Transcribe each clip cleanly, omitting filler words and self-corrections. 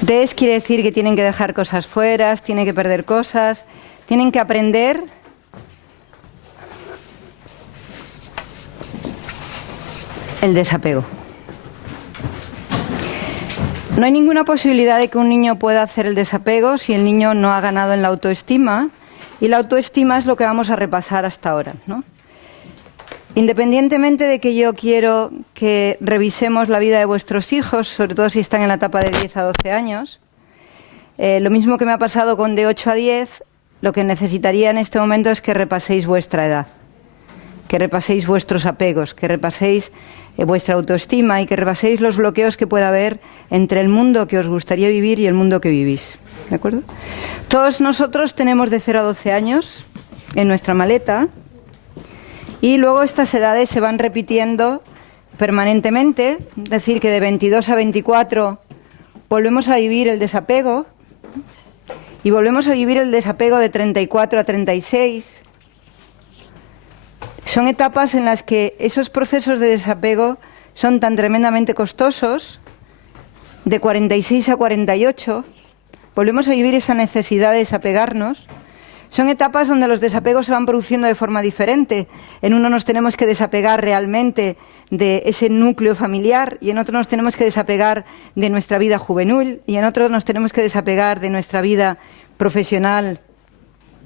Des quiere decir que tienen que dejar cosas fuera, tienen que perder cosas, tienen que aprender el desapego. No hay ninguna posibilidad de que un niño pueda hacer el desapego si el niño no ha ganado en la autoestima, y la autoestima es lo que vamos a repasar hasta ahora, ¿no? Independientemente de que yo quiero que revisemos la vida de vuestros hijos, sobre todo si están en la etapa de 10 a 12 años, lo mismo que me ha pasado con de 8 a 10, lo que necesitaría en este momento es que repaséis vuestra edad, que repaséis vuestros apegos, que repaséis vuestra autoestima y que repaséis los bloqueos que pueda haber entre el mundo que os gustaría vivir y el mundo que vivís. ¿De acuerdo? Todos nosotros tenemos de 0 a 12 años en nuestra maleta. Y luego estas edades se van repitiendo permanentemente, es decir, que de 22 a 24 volvemos a vivir el desapego y volvemos a vivir el desapego de 34 a 36. Son etapas en las que esos procesos de desapego son tan tremendamente costosos. De 46 a 48 volvemos a vivir esa necesidad de desapegarnos. Son etapas donde los desapegos se van produciendo de forma diferente. En uno nos tenemos que desapegar realmente de ese núcleo familiar y en otro nos tenemos que desapegar de nuestra vida juvenil y en otro nos tenemos que desapegar de nuestra vida profesional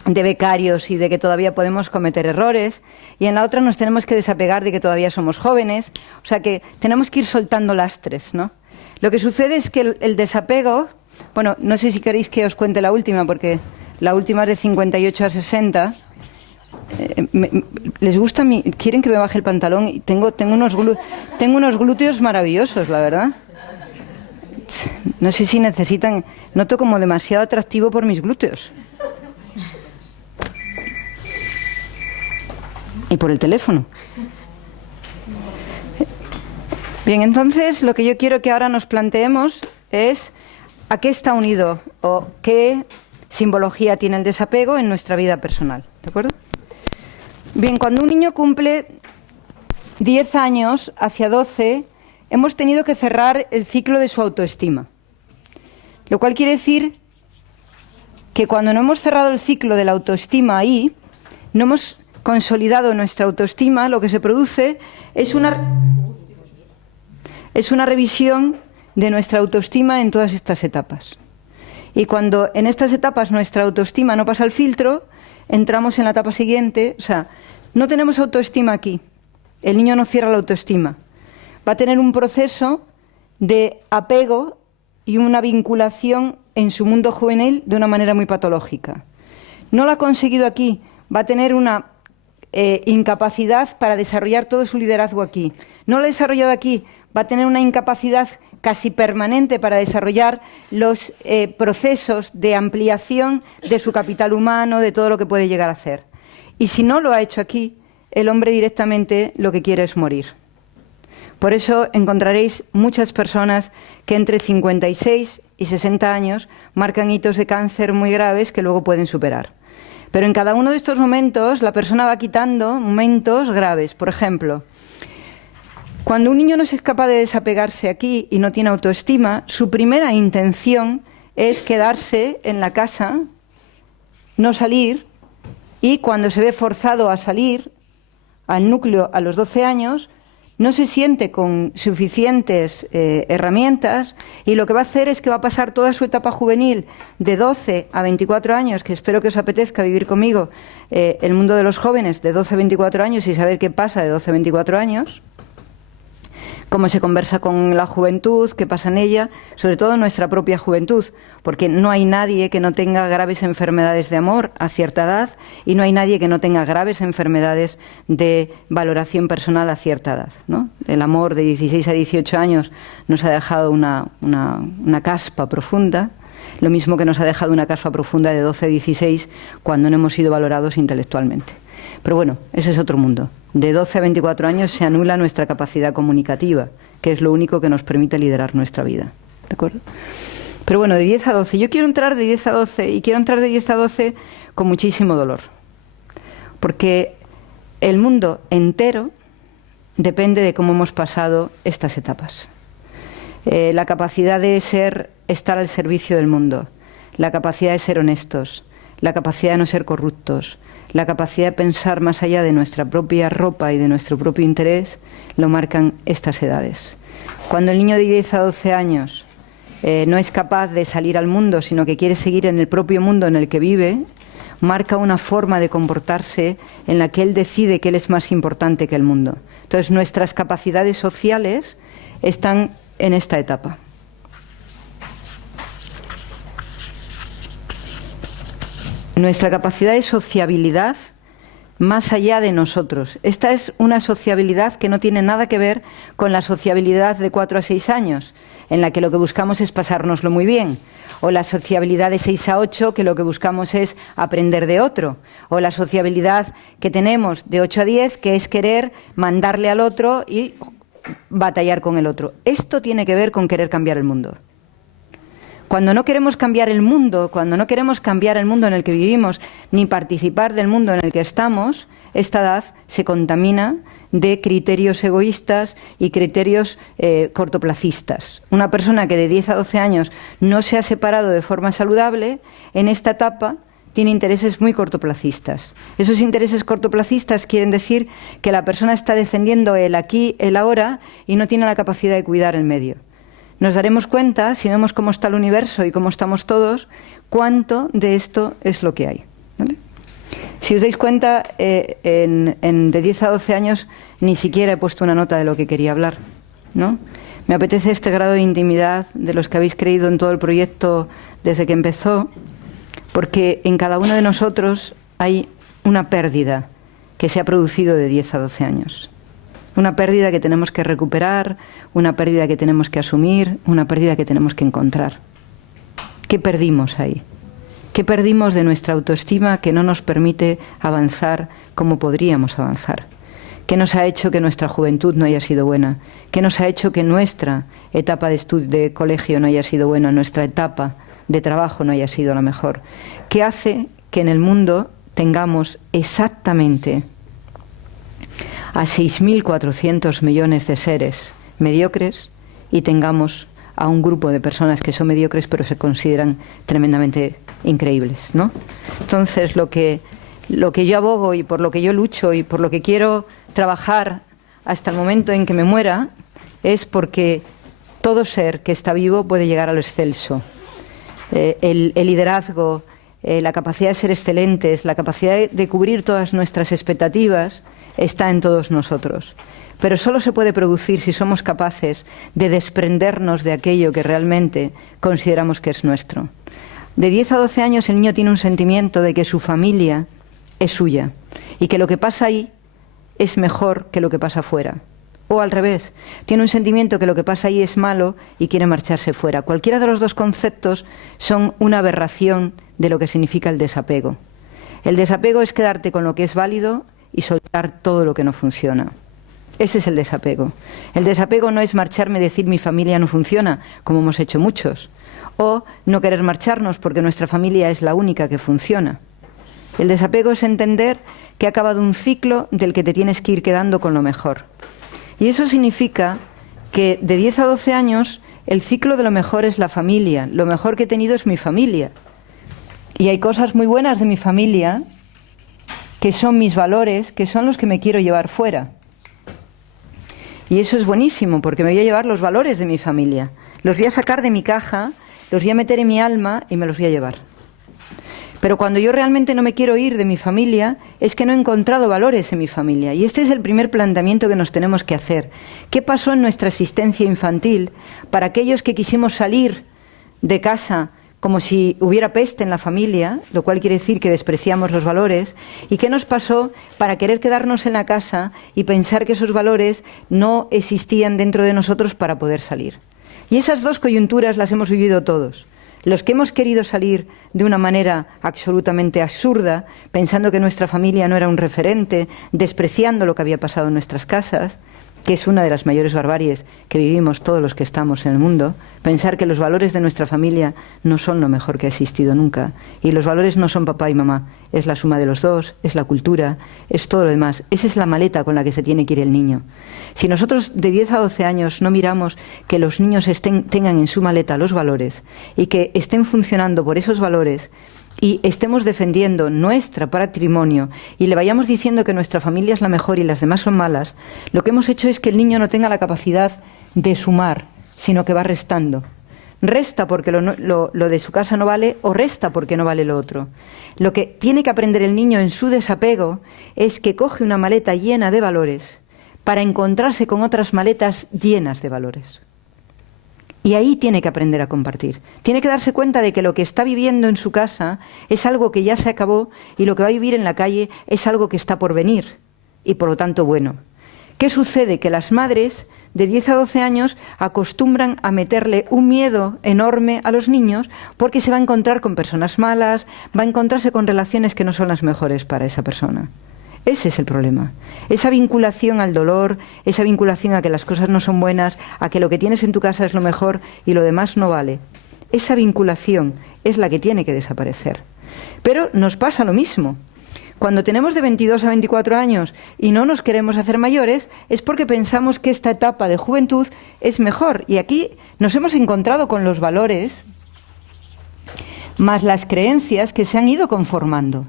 de becarios y de que todavía podemos cometer errores, y en la otra nos tenemos que desapegar de que todavía somos jóvenes. O sea que tenemos que ir soltando lastres, ¿no? Lo que sucede es que el desapego, bueno, no sé si queréis que os cuente la última, porque la última es de 58 a 60. ¿Les gusta quieren que me baje el pantalón? Y tengo unos glúteos maravillosos, la verdad. No sé si necesitan... Noto como demasiado atractivo por mis glúteos. Y por el teléfono. Bien, entonces lo que yo quiero que ahora nos planteemos es a qué está unido o qué simbología tiene el desapego en nuestra vida personal, ¿de acuerdo? Bien, cuando un niño cumple 10 años hacia 12, hemos tenido que cerrar el ciclo de su autoestima. Lo cual quiere decir que cuando no hemos cerrado el ciclo de la autoestima ahí, no hemos consolidado nuestra autoestima, lo que se produce es una revisión de nuestra autoestima en todas estas etapas. Y cuando en estas etapas nuestra autoestima no pasa el filtro, entramos en la etapa siguiente. O sea, no tenemos autoestima aquí. El niño no cierra la autoestima. Va a tener un proceso de apego y una vinculación en su mundo juvenil de una manera muy patológica. No lo ha conseguido aquí. Va a tener una incapacidad para desarrollar todo su liderazgo aquí. No lo ha desarrollado aquí. Va a tener una incapacidad casi permanente para desarrollar los procesos de ampliación de su capital humano, de todo lo que puede llegar a hacer. Y si no lo ha hecho aquí, el hombre directamente lo que quiere es morir. Por eso encontraréis muchas personas que entre 56 y 60 años marcan hitos de cáncer muy graves que luego pueden superar. Pero en cada uno de estos momentos la persona va quitando momentos graves. Por ejemplo, cuando un niño no es capaz de desapegarse aquí y no tiene autoestima, su primera intención es quedarse en la casa, no salir, y cuando se ve forzado a salir al núcleo a los 12 años, no se siente con suficientes herramientas y lo que va a hacer es que va a pasar toda su etapa juvenil de 12 a 24 años, que espero que os apetezca vivir conmigo el mundo de los jóvenes de 12 a 24 años y saber qué pasa de 12 a 24 años, cómo se conversa con la juventud, qué pasa en ella, sobre todo en nuestra propia juventud, porque no hay nadie que no tenga graves enfermedades de amor a cierta edad y no hay nadie que no tenga graves enfermedades de valoración personal a cierta edad, ¿no? El amor de 16 a 18 años nos ha dejado una caspa profunda, lo mismo que nos ha dejado una caspa profunda de 12 a 16 cuando no hemos sido valorados intelectualmente. Pero bueno, ese es otro mundo. De 12 a 24 años se anula nuestra capacidad comunicativa, que es lo único que nos permite liderar nuestra vida. ¿De acuerdo? Pero bueno, de 10 a 12. Yo quiero entrar de 10 a 12 y quiero entrar de 10 a 12 con muchísimo dolor. Porque el mundo entero depende de cómo hemos pasado estas etapas. la capacidad de estar al servicio del mundo, la capacidad de ser honestos, la capacidad de no ser corruptos, la capacidad de pensar más allá de nuestra propia ropa y de nuestro propio interés, lo marcan estas edades. Cuando el niño de 10 a 12 años no es capaz de salir al mundo, sino que quiere seguir en el propio mundo en el que vive, marca una forma de comportarse en la que él decide que él es más importante que el mundo. Entonces, nuestras capacidades sociales están en esta etapa. Nuestra capacidad de sociabilidad más allá de nosotros. Esta es una sociabilidad que no tiene nada que ver con la sociabilidad de 4 a 6 años, en la que lo que buscamos es pasárnoslo muy bien, o la sociabilidad de 6 a 8, que lo que buscamos es aprender de otro, o la sociabilidad que tenemos de 8 a 10, que es querer mandarle al otro y batallar con el otro. Esto tiene que ver con querer cambiar el mundo. Cuando no queremos cambiar el mundo, cuando no queremos cambiar el mundo en el que vivimos, ni participar del mundo en el que estamos, esta edad se contamina de criterios egoístas y criterios cortoplacistas. Una persona que de 10 a 12 años no se ha separado de forma saludable, en esta etapa tiene intereses muy cortoplacistas. Esos intereses cortoplacistas quieren decir que la persona está defendiendo el aquí, el ahora, y no tiene la capacidad de cuidar el medio. Nos daremos cuenta, si vemos cómo está el universo y cómo estamos todos, cuánto de esto es lo que hay, ¿vale? Si os dais cuenta, de 10 a 12 años ni siquiera he puesto una nota de lo que quería hablar, ¿no? Me apetece este grado de intimidad de los que habéis creído en todo el proyecto desde que empezó, porque en cada uno de nosotros hay una pérdida que se ha producido de 10 a 12 años. Una pérdida que tenemos que recuperar, una pérdida que tenemos que asumir, una pérdida que tenemos que encontrar. ¿Qué perdimos ahí? ¿Qué perdimos de nuestra autoestima que no nos permite avanzar como podríamos avanzar? ¿Qué nos ha hecho que nuestra juventud no haya sido buena? ¿Qué nos ha hecho que nuestra etapa de colegio no haya sido buena? Nuestra etapa de trabajo no haya sido la mejor. ¿Qué hace que en el mundo tengamos exactamente a 6.400 millones de seres mediocres y tengamos a un grupo de personas que son mediocres pero se consideran tremendamente increíbles, ¿no? Entonces, lo que yo abogo y por lo que yo lucho y por lo que quiero trabajar hasta el momento en que me muera es porque todo ser que está vivo puede llegar a lo excelso. El liderazgo, la capacidad de ser excelentes, la capacidad de cubrir todas nuestras expectativas está en todos nosotros. Pero solo se puede producir si somos capaces de desprendernos de aquello que realmente consideramos que es nuestro. De 10 a 12 años el niño tiene un sentimiento de que su familia es suya y que lo que pasa ahí es mejor que lo que pasa fuera. O al revés, tiene un sentimiento que lo que pasa ahí es malo y quiere marcharse fuera. Cualquiera de los dos conceptos son una aberración de lo que significa el desapego. El desapego es quedarte con lo que es válido y soltar todo lo que no funciona. Ese es el desapego. El desapego no es marcharme y decir mi familia no funciona, como hemos hecho muchos, o no querer marcharnos porque nuestra familia es la única que funciona. El desapego es entender que ha acabado un ciclo del que te tienes que ir quedando con lo mejor. Y eso significa que de 10 a 12 años el ciclo de lo mejor es la familia. Lo mejor que he tenido es mi familia. Y hay cosas muy buenas de mi familia que son mis valores, que son los que me quiero llevar fuera. Y eso es buenísimo, porque me voy a llevar los valores de mi familia. Los voy a sacar de mi caja, los voy a meter en mi alma y me los voy a llevar. Pero cuando yo realmente no me quiero ir de mi familia, es que no he encontrado valores en mi familia. Y este es el primer planteamiento que nos tenemos que hacer. ¿Qué pasó en nuestra existencia infantil para aquellos que quisimos salir de casa como si hubiera peste en la familia, lo cual quiere decir que despreciamos los valores? ¿Y qué nos pasó para querer quedarnos en la casa y pensar que esos valores no existían dentro de nosotros para poder salir? Y esas dos coyunturas las hemos vivido todos. Los que hemos querido salir de una manera absolutamente absurda, pensando que nuestra familia no era un referente, despreciando lo que había pasado en nuestras casas, que es una de las mayores barbaries que vivimos todos los que estamos en el mundo, pensar que los valores de nuestra familia no son lo mejor que ha existido nunca. Y los valores no son papá y mamá, es la suma de los dos, es la cultura, es todo lo demás. Esa es la maleta con la que se tiene que ir el niño. Si nosotros de 10 a 12 años no miramos que los niños tengan en su maleta los valores y que estén funcionando por esos valores, y estemos defendiendo nuestro patrimonio y le vayamos diciendo que nuestra familia es la mejor y las demás son malas, lo que hemos hecho es que el niño no tenga la capacidad de sumar, sino que va restando. Resta porque lo de su casa no vale, o resta porque no vale lo otro. Lo que tiene que aprender el niño en su desapego es que coge una maleta llena de valores para encontrarse con otras maletas llenas de valores. Y ahí tiene que aprender a compartir. Tiene que darse cuenta de que lo que está viviendo en su casa es algo que ya se acabó y lo que va a vivir en la calle es algo que está por venir y por lo tanto bueno. ¿Qué sucede? Que las madres de 10 a 12 años acostumbran a meterle un miedo enorme a los niños porque se va a encontrar con personas malas, va a encontrarse con relaciones que no son las mejores para esa persona. Ese es el problema. Esa vinculación al dolor, esa vinculación a que las cosas no son buenas, a que lo que tienes en tu casa es lo mejor y lo demás no vale. Esa vinculación es la que tiene que desaparecer. Pero nos pasa lo mismo. Cuando tenemos de 22 a 24 años y no nos queremos hacer mayores, es porque pensamos que esta etapa de juventud es mejor. Y aquí nos hemos encontrado con los valores más las creencias que se han ido conformando.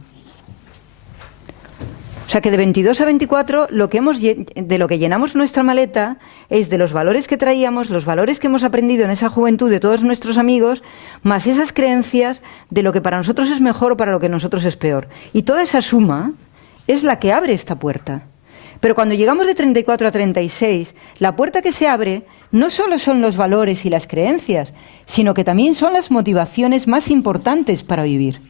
O sea que de 22 a 24 de lo que llenamos nuestra maleta es de los valores que traíamos, los valores que hemos aprendido en esa juventud de todos nuestros amigos, más esas creencias de lo que para nosotros es mejor o para lo que nosotros es peor. Y toda esa suma es la que abre esta puerta. Pero cuando llegamos de 34 a 36, la puerta que se abre no solo son los valores y las creencias, sino que también son las motivaciones más importantes para vivir.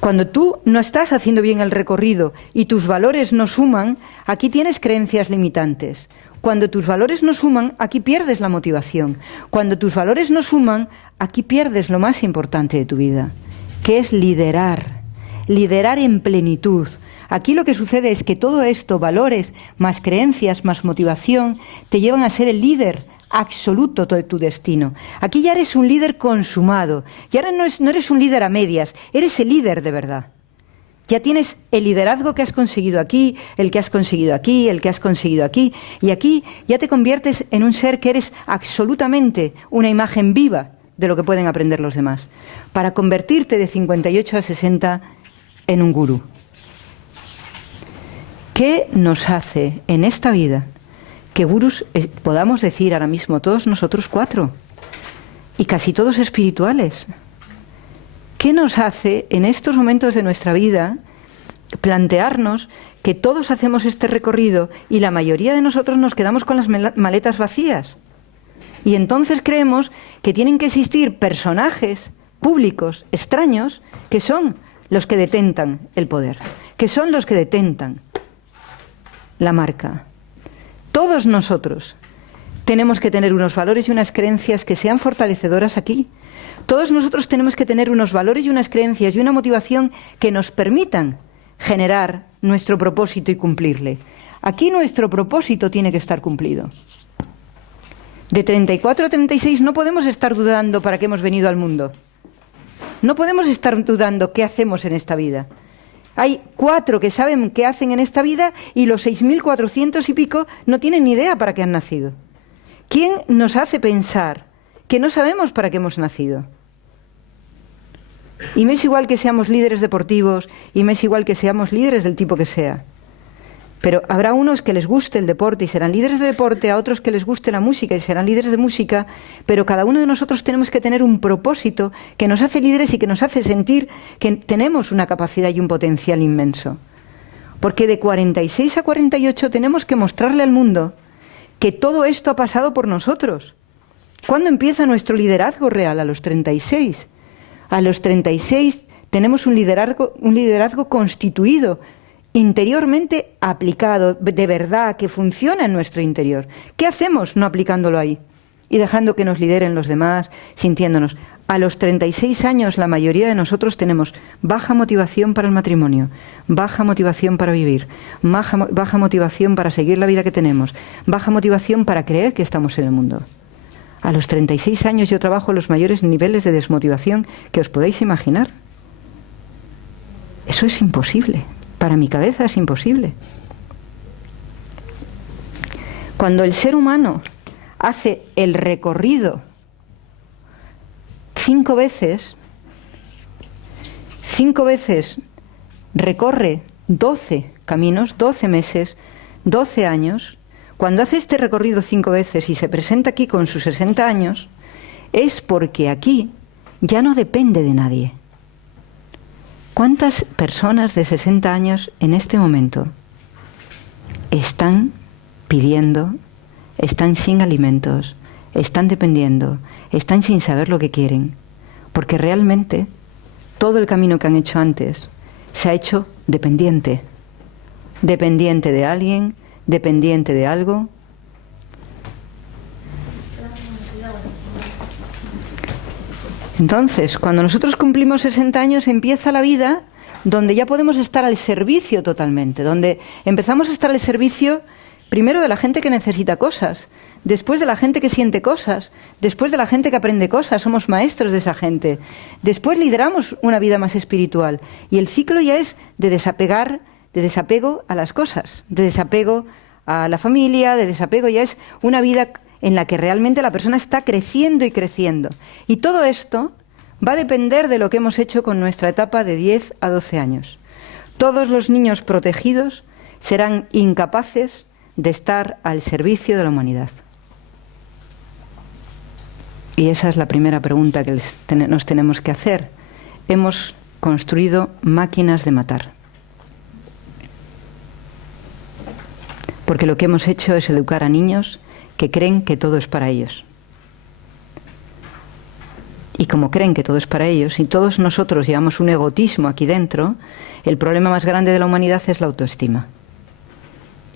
Cuando tú no estás haciendo bien el recorrido y tus valores no suman, aquí tienes creencias limitantes. Cuando tus valores no suman, aquí pierdes la motivación. Cuando tus valores no suman, aquí pierdes lo más importante de tu vida, que es liderar. Liderar en plenitud. Aquí lo que sucede es que todo esto, valores, más creencias, más motivación, te llevan a ser el líder absoluto de tu destino. Aquí ya eres un líder consumado. Y ahora no eres un líder a medias, eres el líder de verdad. Ya tienes el liderazgo que has conseguido aquí, el que has conseguido aquí, el que has conseguido aquí. Y aquí ya te conviertes en un ser que eres absolutamente una imagen viva de lo que pueden aprender los demás. Para convertirte de 58 a 60 en un gurú. ¿Qué nos hace en esta vida que gurús podamos decir ahora mismo todos nosotros 4 y casi todos espirituales? ¿Qué nos hace en estos momentos de nuestra vida plantearnos que todos hacemos este recorrido y la mayoría de nosotros nos quedamos con las maletas vacías? Y entonces creemos que tienen que existir personajes públicos extraños que son los que detentan el poder, que son los que detentan la marca. Todos nosotros tenemos que tener unos valores y unas creencias que sean fortalecedoras aquí. Todos nosotros tenemos que tener unos valores y unas creencias y una motivación que nos permitan generar nuestro propósito y cumplirle. Aquí nuestro propósito tiene que estar cumplido. De 34 a 36 no podemos estar dudando para qué hemos venido al mundo. No podemos estar dudando qué hacemos en esta vida. Hay 4 que saben qué hacen en esta vida y los 6.400 y pico no tienen ni idea para qué han nacido. ¿Quién nos hace pensar que no sabemos para qué hemos nacido? Y me es igual que seamos líderes deportivos y me es igual que seamos líderes del tipo que sea. Pero habrá unos que les guste el deporte y serán líderes de deporte, a otros que les guste la música y serán líderes de música, pero cada uno de nosotros tenemos que tener un propósito que nos hace líderes y que nos hace sentir que tenemos una capacidad y un potencial inmenso. Porque de 46 a 48 tenemos que mostrarle al mundo que todo esto ha pasado por nosotros. ¿Cuándo empieza nuestro liderazgo real? A los 36. A los 36 tenemos un liderazgo constituido, interiormente aplicado, de verdad, que funciona en nuestro interior. ¿Qué hacemos no aplicándolo ahí? Y dejando que nos lideren los demás, sintiéndonos. A los 36 años la mayoría de nosotros tenemos baja motivación para el matrimonio, baja motivación para vivir, baja motivación para seguir la vida que tenemos, baja motivación para creer que estamos en el mundo. A los 36 años yo trabajo los mayores niveles de desmotivación que os podéis imaginar. Eso es imposible. Para mi cabeza es imposible. Cuando el ser humano hace el recorrido 5 veces recorre 12 caminos, 12 meses, 12 años. Cuando hace este recorrido 5 veces y se presenta aquí con sus 60 años, es porque aquí ya no depende de nadie. ¿Cuántas personas de 60 años en este momento están pidiendo, están sin alimentos, están dependiendo, están sin saber lo que quieren? Porque realmente todo el camino que han hecho antes se ha hecho dependiente. Dependiente de alguien, dependiente de algo. Entonces, cuando nosotros cumplimos 60 años empieza la vida donde ya podemos estar al servicio totalmente, donde empezamos a estar al servicio primero de la gente que necesita cosas, después de la gente que siente cosas, después de la gente que aprende cosas, somos maestros de esa gente, después lideramos una vida más espiritual y el ciclo ya es de desapego a las cosas, de desapego a la familia, de desapego, ya es una vida en la que realmente la persona está creciendo y creciendo. Y todo esto va a depender de lo que hemos hecho con nuestra etapa de 10 a 12 años. Todos los niños protegidos serán incapaces de estar al servicio de la humanidad. Y esa es la primera pregunta que nos tenemos que hacer. Hemos construido máquinas de matar. Porque lo que hemos hecho es educar a niños que creen que todo es para ellos. Y como creen que todo es para ellos, y todos nosotros llevamos un egotismo aquí dentro, el problema más grande de la humanidad es la autoestima.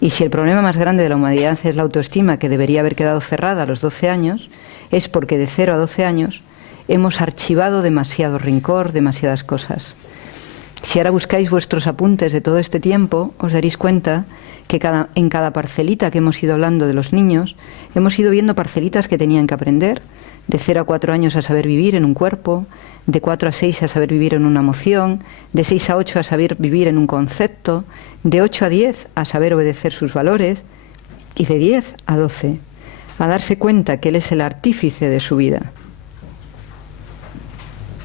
Y si el problema más grande de la humanidad es la autoestima, que debería haber quedado cerrada a los 12 años, es porque de 0 a 12 años hemos archivado demasiado rencor, demasiadas cosas. Si ahora buscáis vuestros apuntes de todo este tiempo, os daréis cuenta que en cada parcelita que hemos ido hablando de los niños, hemos ido viendo parcelitas que tenían que aprender, de 0 a 4 años a saber vivir en un cuerpo, de 4 a 6 a saber vivir en una emoción, de 6 a 8 a saber vivir en un concepto, de 8 a 10 a saber obedecer sus valores, y de 10 a 12 a darse cuenta que él es el artífice de su vida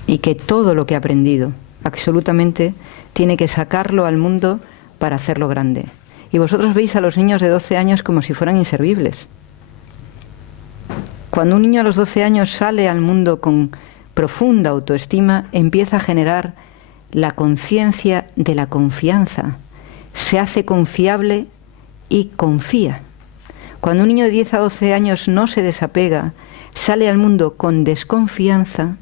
y que todo lo que ha aprendido absolutamente tiene que sacarlo al mundo para hacerlo grande. Y vosotros veis a los niños de 12 años como si fueran inservibles. Cuando un niño a los 12 años sale al mundo con profunda autoestima, empieza a generar la conciencia de la confianza. Se hace confiable y confía. Cuando un niño de 10 a 12 años no se desapega, sale al mundo con desconfianza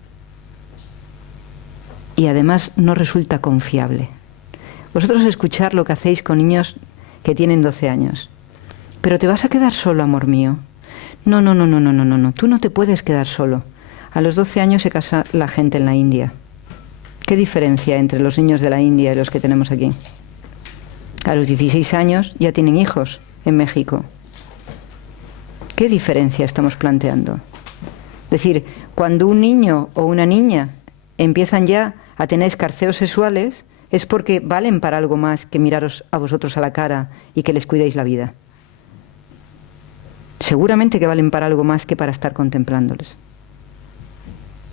y además no resulta confiable. Vosotros escuchar lo que hacéis con niños que tienen 12 años. Pero te vas a quedar solo, amor mío. No, tú no te puedes quedar solo. A los 12 años se casa la gente en la India. ¿Qué diferencia entre los niños de la India y los que tenemos aquí? A los 16 años ya tienen hijos en México. ¿Qué diferencia estamos planteando? Es decir, cuando un niño o una niña empiezan ya a tener escarceos sexuales, es porque valen para algo más que miraros a vosotros a la cara y que les cuidéis la vida. Seguramente que valen para algo más que para estar contemplándoles.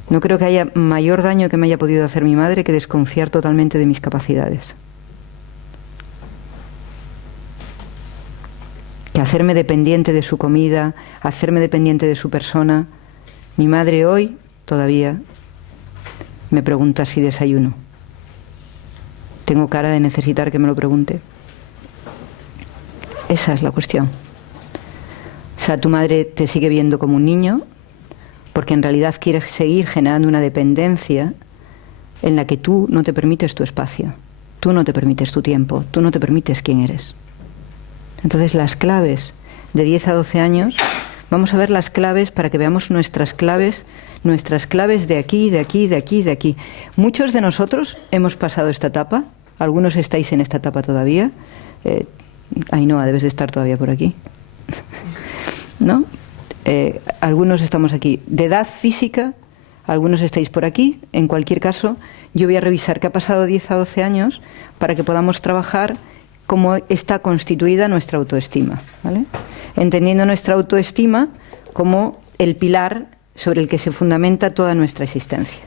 No creo que haya mayor daño que me haya podido hacer mi madre que desconfiar totalmente de mis capacidades. Que hacerme dependiente de su comida, hacerme dependiente de su persona. Mi madre hoy todavía me pregunta si desayuno. ¿Tengo cara de necesitar que me lo pregunte? Esa es la cuestión. O sea, tu madre te sigue viendo como un niño porque en realidad quieres seguir generando una dependencia en la que tú no te permites tu espacio, tú no te permites tu tiempo, tú no te permites quién eres. Entonces las claves de 10 a 12 años Vamos a ver las claves para que veamos nuestras claves de aquí, de aquí, de aquí, de aquí. Muchos de nosotros hemos pasado esta etapa, algunos estáis en esta etapa todavía. Ainhoa, debes de estar todavía por aquí. ¿No? Algunos estamos aquí. De edad física, algunos estáis por aquí. En cualquier caso, yo voy a revisar qué ha pasado 10 a 12 años para que podamos trabajar cómo está constituida nuestra autoestima, ¿vale? Entendiendo nuestra autoestima como el pilar sobre el que se fundamenta toda nuestra existencia.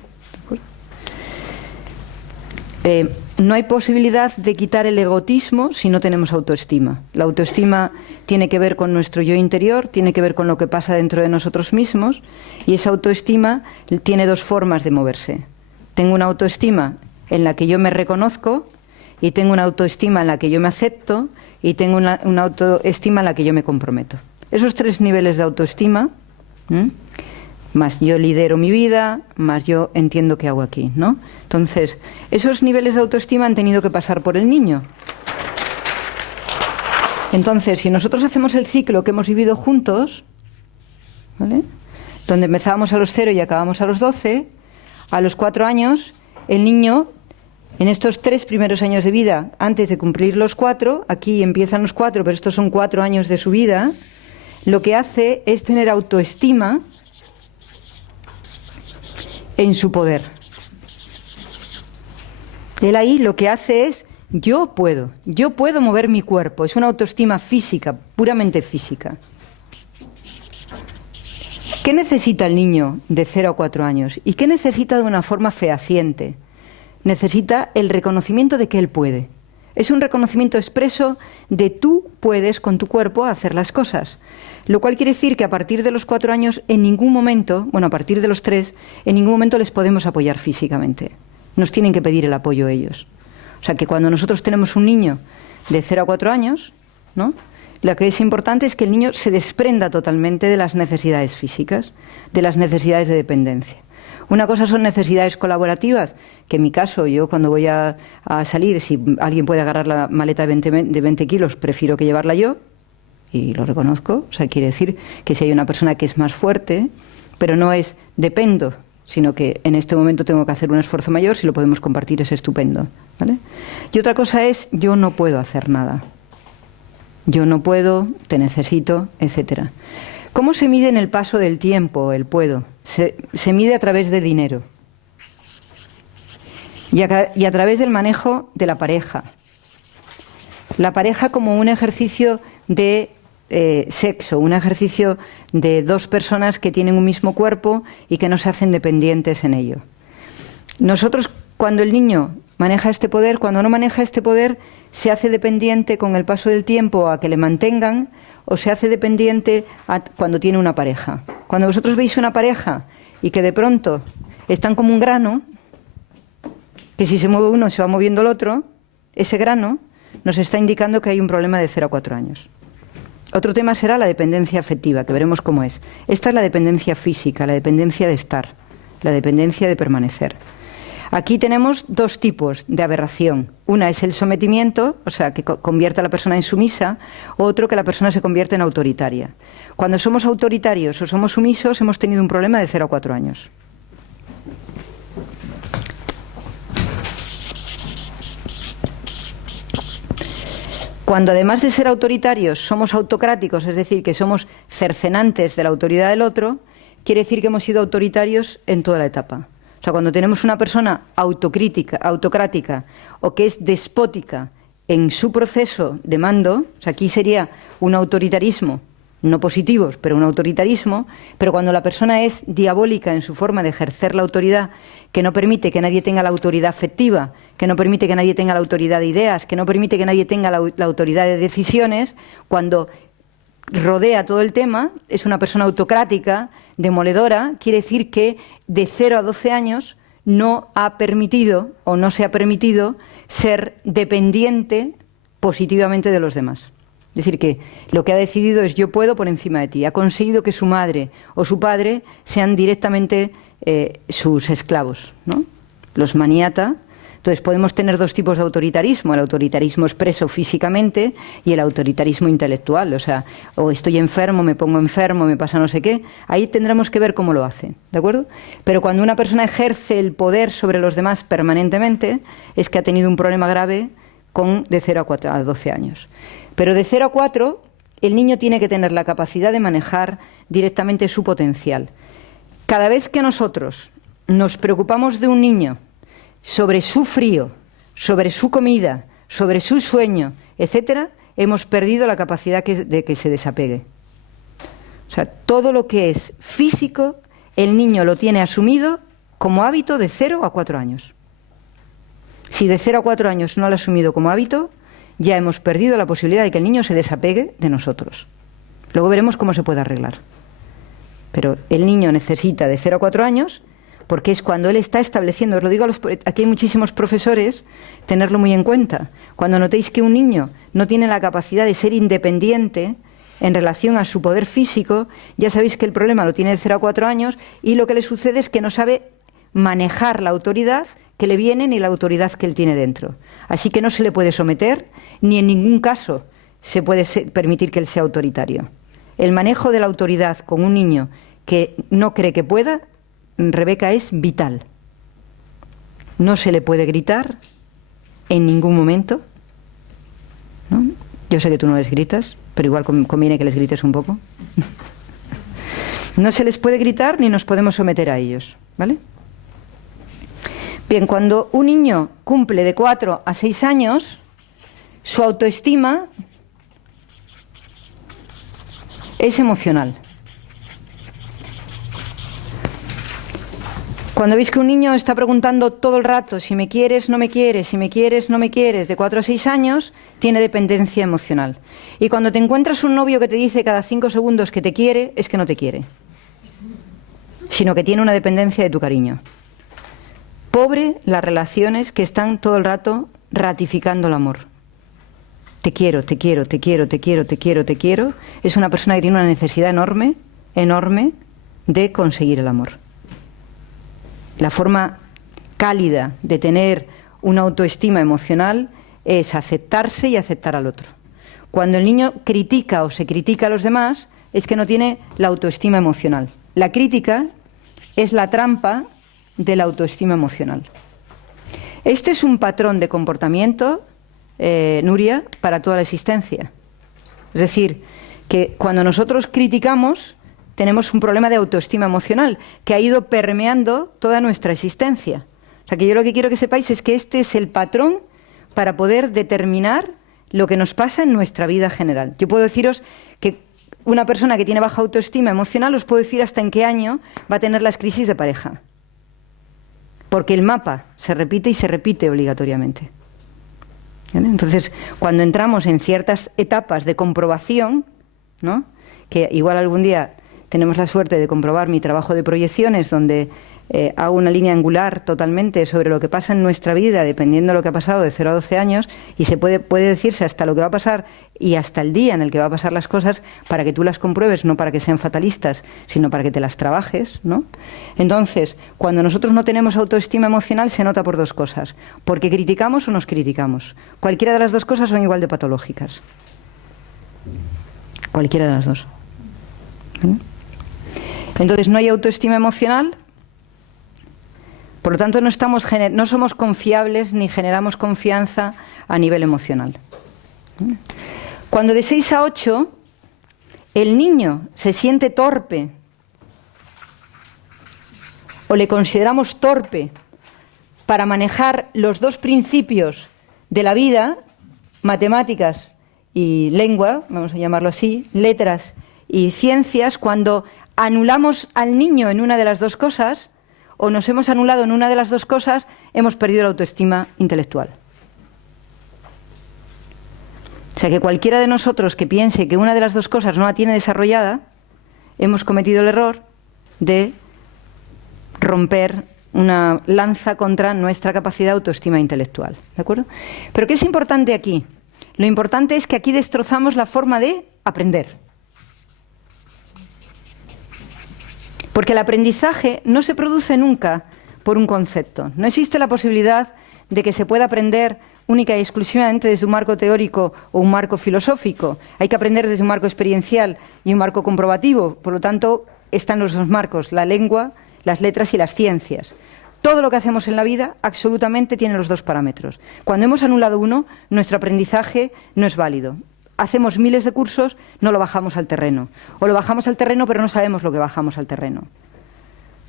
No hay posibilidad de quitar el egotismo si no tenemos autoestima. La autoestima tiene que ver con nuestro yo interior, tiene que ver con lo que pasa dentro de nosotros mismos, y esa autoestima tiene dos formas de moverse. Tengo una autoestima en la que yo me reconozco, y tengo una autoestima en la que yo me acepto, y tengo una autoestima en la que yo me comprometo. Esos tres niveles de autoestima, más yo lidero mi vida, más yo entiendo qué hago aquí, ¿no? Entonces, esos niveles de autoestima han tenido que pasar por el niño. Entonces, si nosotros hacemos el ciclo que hemos vivido juntos, ¿vale?, donde empezábamos a los 0 y acabamos a los 12, a los 4 años, el niño, en estos 3 primeros años de vida, antes de cumplir los 4, aquí empiezan los 4, pero estos son 4 años de su vida, lo que hace es tener autoestima en su poder. Él ahí lo que hace es, yo puedo mover mi cuerpo, es una autoestima física, puramente física. ¿Qué necesita el niño de 0 a 4 años? ¿Y qué necesita de una forma fehaciente? Necesita el reconocimiento de que él puede. Es un reconocimiento expreso de tú puedes con tu cuerpo hacer las cosas. Lo cual quiere decir que a partir de los 4 años, en ningún momento, bueno, a partir de los 3, en ningún momento les podemos apoyar físicamente. Nos tienen que pedir el apoyo ellos. O sea que cuando nosotros tenemos un niño de 0 a 4 años, ¿no?, lo que es importante es que el niño se desprenda totalmente de las necesidades físicas, de las necesidades de dependencia. Una cosa son necesidades colaborativas, que en mi caso, yo cuando voy a salir, si alguien puede agarrar la maleta de 20 kilos, prefiero que llevarla yo, y lo reconozco. O sea, quiere decir que si hay una persona que es más fuerte, pero no es dependo, sino que en este momento tengo que hacer un esfuerzo mayor, si lo podemos compartir es estupendo, ¿vale? Y otra cosa es, yo no puedo hacer nada. Yo no puedo, te necesito, etcétera. ¿Cómo se mide en el paso del tiempo el puedo? Se mide a través del dinero y a través del manejo de la pareja. La pareja como un ejercicio de sexo, un ejercicio de dos personas que tienen un mismo cuerpo y que no se hacen dependientes en ello. Nosotros, cuando el niño maneja este poder, cuando no maneja este poder, se hace dependiente con el paso del tiempo a que le mantengan, o se hace dependiente cuando tiene una pareja. Cuando vosotros veis una pareja y que de pronto están como un grano, que si se mueve uno se va moviendo el otro, ese grano nos está indicando que hay un problema de 0 a 4 años. Otro tema será la dependencia afectiva, que veremos cómo es. Esta es la dependencia física, la dependencia de estar, la dependencia de permanecer. Aquí tenemos dos tipos de aberración. Una es el sometimiento, o sea, que convierte a la persona en sumisa, otro que la persona se convierte en autoritaria. Cuando somos autoritarios o somos sumisos, hemos tenido un problema de 0 a 4 años. Cuando además de ser autoritarios somos autocráticos, es decir, que somos cercenantes de la autoridad del otro, quiere decir que hemos sido autoritarios en toda la etapa. O sea, cuando tenemos una persona autocrática o que es despótica en su proceso de mando, o sea, aquí sería un autoritarismo, no positivos, pero un autoritarismo, pero cuando la persona es diabólica en su forma de ejercer la autoridad, que no permite que nadie tenga la autoridad afectiva, que no permite que nadie tenga la autoridad de ideas, que no permite que nadie tenga la autoridad de decisiones, cuando rodea todo el tema, es una persona autocrática, demoledora, quiere decir que de 0 a 12 años no ha permitido o no se ha permitido ser dependiente positivamente de los demás. Es decir, que lo que ha decidido es yo puedo por encima de ti. Ha conseguido que su madre o su padre sean directamente sus esclavos, ¿no? Los maniata, Entonces podemos tener dos tipos de autoritarismo, el autoritarismo expreso físicamente y el autoritarismo intelectual, o sea, o estoy enfermo, me pongo enfermo, me pasa no sé qué, ahí tendremos que ver cómo lo hace, ¿de acuerdo? Pero cuando una persona ejerce el poder sobre los demás permanentemente, es que ha tenido un problema grave de 0 a 12 años. Pero de 0 a 4, el niño tiene que tener la capacidad de manejar directamente su potencial. Cada vez que nosotros nos preocupamos de un niño sobre su frío, sobre su comida, sobre su sueño, etcétera, hemos perdido la capacidad de que se desapegue. O sea, todo lo que es físico, el niño lo tiene asumido como hábito de 0 a 4 años. Si de 0 a 4 años no lo ha asumido como hábito, ya hemos perdido la posibilidad de que el niño se desapegue de nosotros. Luego veremos cómo se puede arreglar. Pero el niño necesita de 0 a 4 años, porque es cuando él está estableciendo, os lo digo aquí hay muchísimos profesores, tenerlo muy en cuenta. Cuando notéis que un niño no tiene la capacidad de ser independiente en relación a su poder físico, ya sabéis que el problema lo tiene de 0 a 4 años y lo que le sucede es que no sabe manejar la autoridad que le viene ni la autoridad que él tiene dentro. Así que no se le puede someter, ni en ningún caso se puede permitir que él sea autoritario. El manejo de la autoridad con un niño que no cree que pueda, Rebeca, es vital. No se le puede gritar en ningún momento, ¿no? Yo sé que tú no les gritas, pero igual conviene que les grites un poco. No se les puede gritar ni nos podemos someter a ellos, ¿vale? Bien, cuando un niño cumple de 4 a 6 años, su autoestima es emocional. Cuando veis que un niño está preguntando todo el rato si me quieres, no me quieres, si me quieres, no me quieres, de 4 a 6 años, tiene dependencia emocional. Y cuando te encuentras un novio que te dice cada 5 segundos que te quiere, es que no te quiere, sino que tiene una dependencia de tu cariño. Pobre las relaciones que están todo el rato ratificando el amor. Te quiero, te quiero, te quiero, te quiero, te quiero, te quiero. Es una persona que tiene una necesidad enorme, enorme de conseguir el amor. La forma cálida de tener una autoestima emocional es aceptarse y aceptar al otro. Cuando el niño critica o se critica a los demás, es que no tiene la autoestima emocional. La crítica es la trampa de la autoestima emocional. Este es un patrón de comportamiento, Nuria, para toda la existencia. Es decir, que cuando nosotros criticamos, tenemos un problema de autoestima emocional que ha ido permeando toda nuestra existencia. O sea, que yo lo que quiero que sepáis es que este es el patrón para poder determinar lo que nos pasa en nuestra vida general. Yo puedo deciros que una persona que tiene baja autoestima emocional, os puedo decir hasta en qué año va a tener las crisis de pareja. Porque el mapa se repite y se repite obligatoriamente. ¿Vale? Entonces, cuando entramos en ciertas etapas de comprobación, ¿no? Que igual algún día tenemos la suerte de comprobar mi trabajo de proyecciones, donde hago una línea angular totalmente sobre lo que pasa en nuestra vida, dependiendo de lo que ha pasado de 0 a 12 años, y se puede decirse hasta lo que va a pasar y hasta el día en el que va a pasar las cosas, para que tú las compruebes, no para que sean fatalistas, sino para que te las trabajes, ¿no? Entonces, cuando nosotros no tenemos autoestima emocional, se nota por dos cosas: porque criticamos o nos criticamos. Cualquiera de las dos cosas son igual de patológicas. Cualquiera de las dos. ¿Vale? Entonces, no hay autoestima emocional. Por lo tanto, no somos confiables ni generamos confianza a nivel emocional. Cuando de 6 a 8 el niño se siente torpe o le consideramos torpe para manejar los dos principios de la vida, matemáticas y lengua, vamos a llamarlo así, letras y ciencias, cuando anulamos al niño en una de las dos cosas, o nos hemos anulado en una de las dos cosas, hemos perdido la autoestima intelectual. O sea que cualquiera de nosotros que piense que una de las dos cosas no la tiene desarrollada, hemos cometido el error de romper una lanza contra nuestra capacidad de autoestima intelectual. ¿De acuerdo? Pero ¿qué es importante aquí? Lo importante es que aquí destrozamos la forma de aprender. Porque el aprendizaje no se produce nunca por un concepto. No existe la posibilidad de que se pueda aprender única y exclusivamente desde un marco teórico o un marco filosófico. Hay que aprender desde un marco experiencial y un marco comprobativo. Por lo tanto, están los dos marcos, la lengua, las letras y las ciencias. Todo lo que hacemos en la vida absolutamente tiene los dos parámetros. Cuando hemos anulado uno, nuestro aprendizaje no es válido. Hacemos miles de cursos, no lo bajamos al terreno. O lo bajamos al terreno, pero no sabemos lo que bajamos al terreno.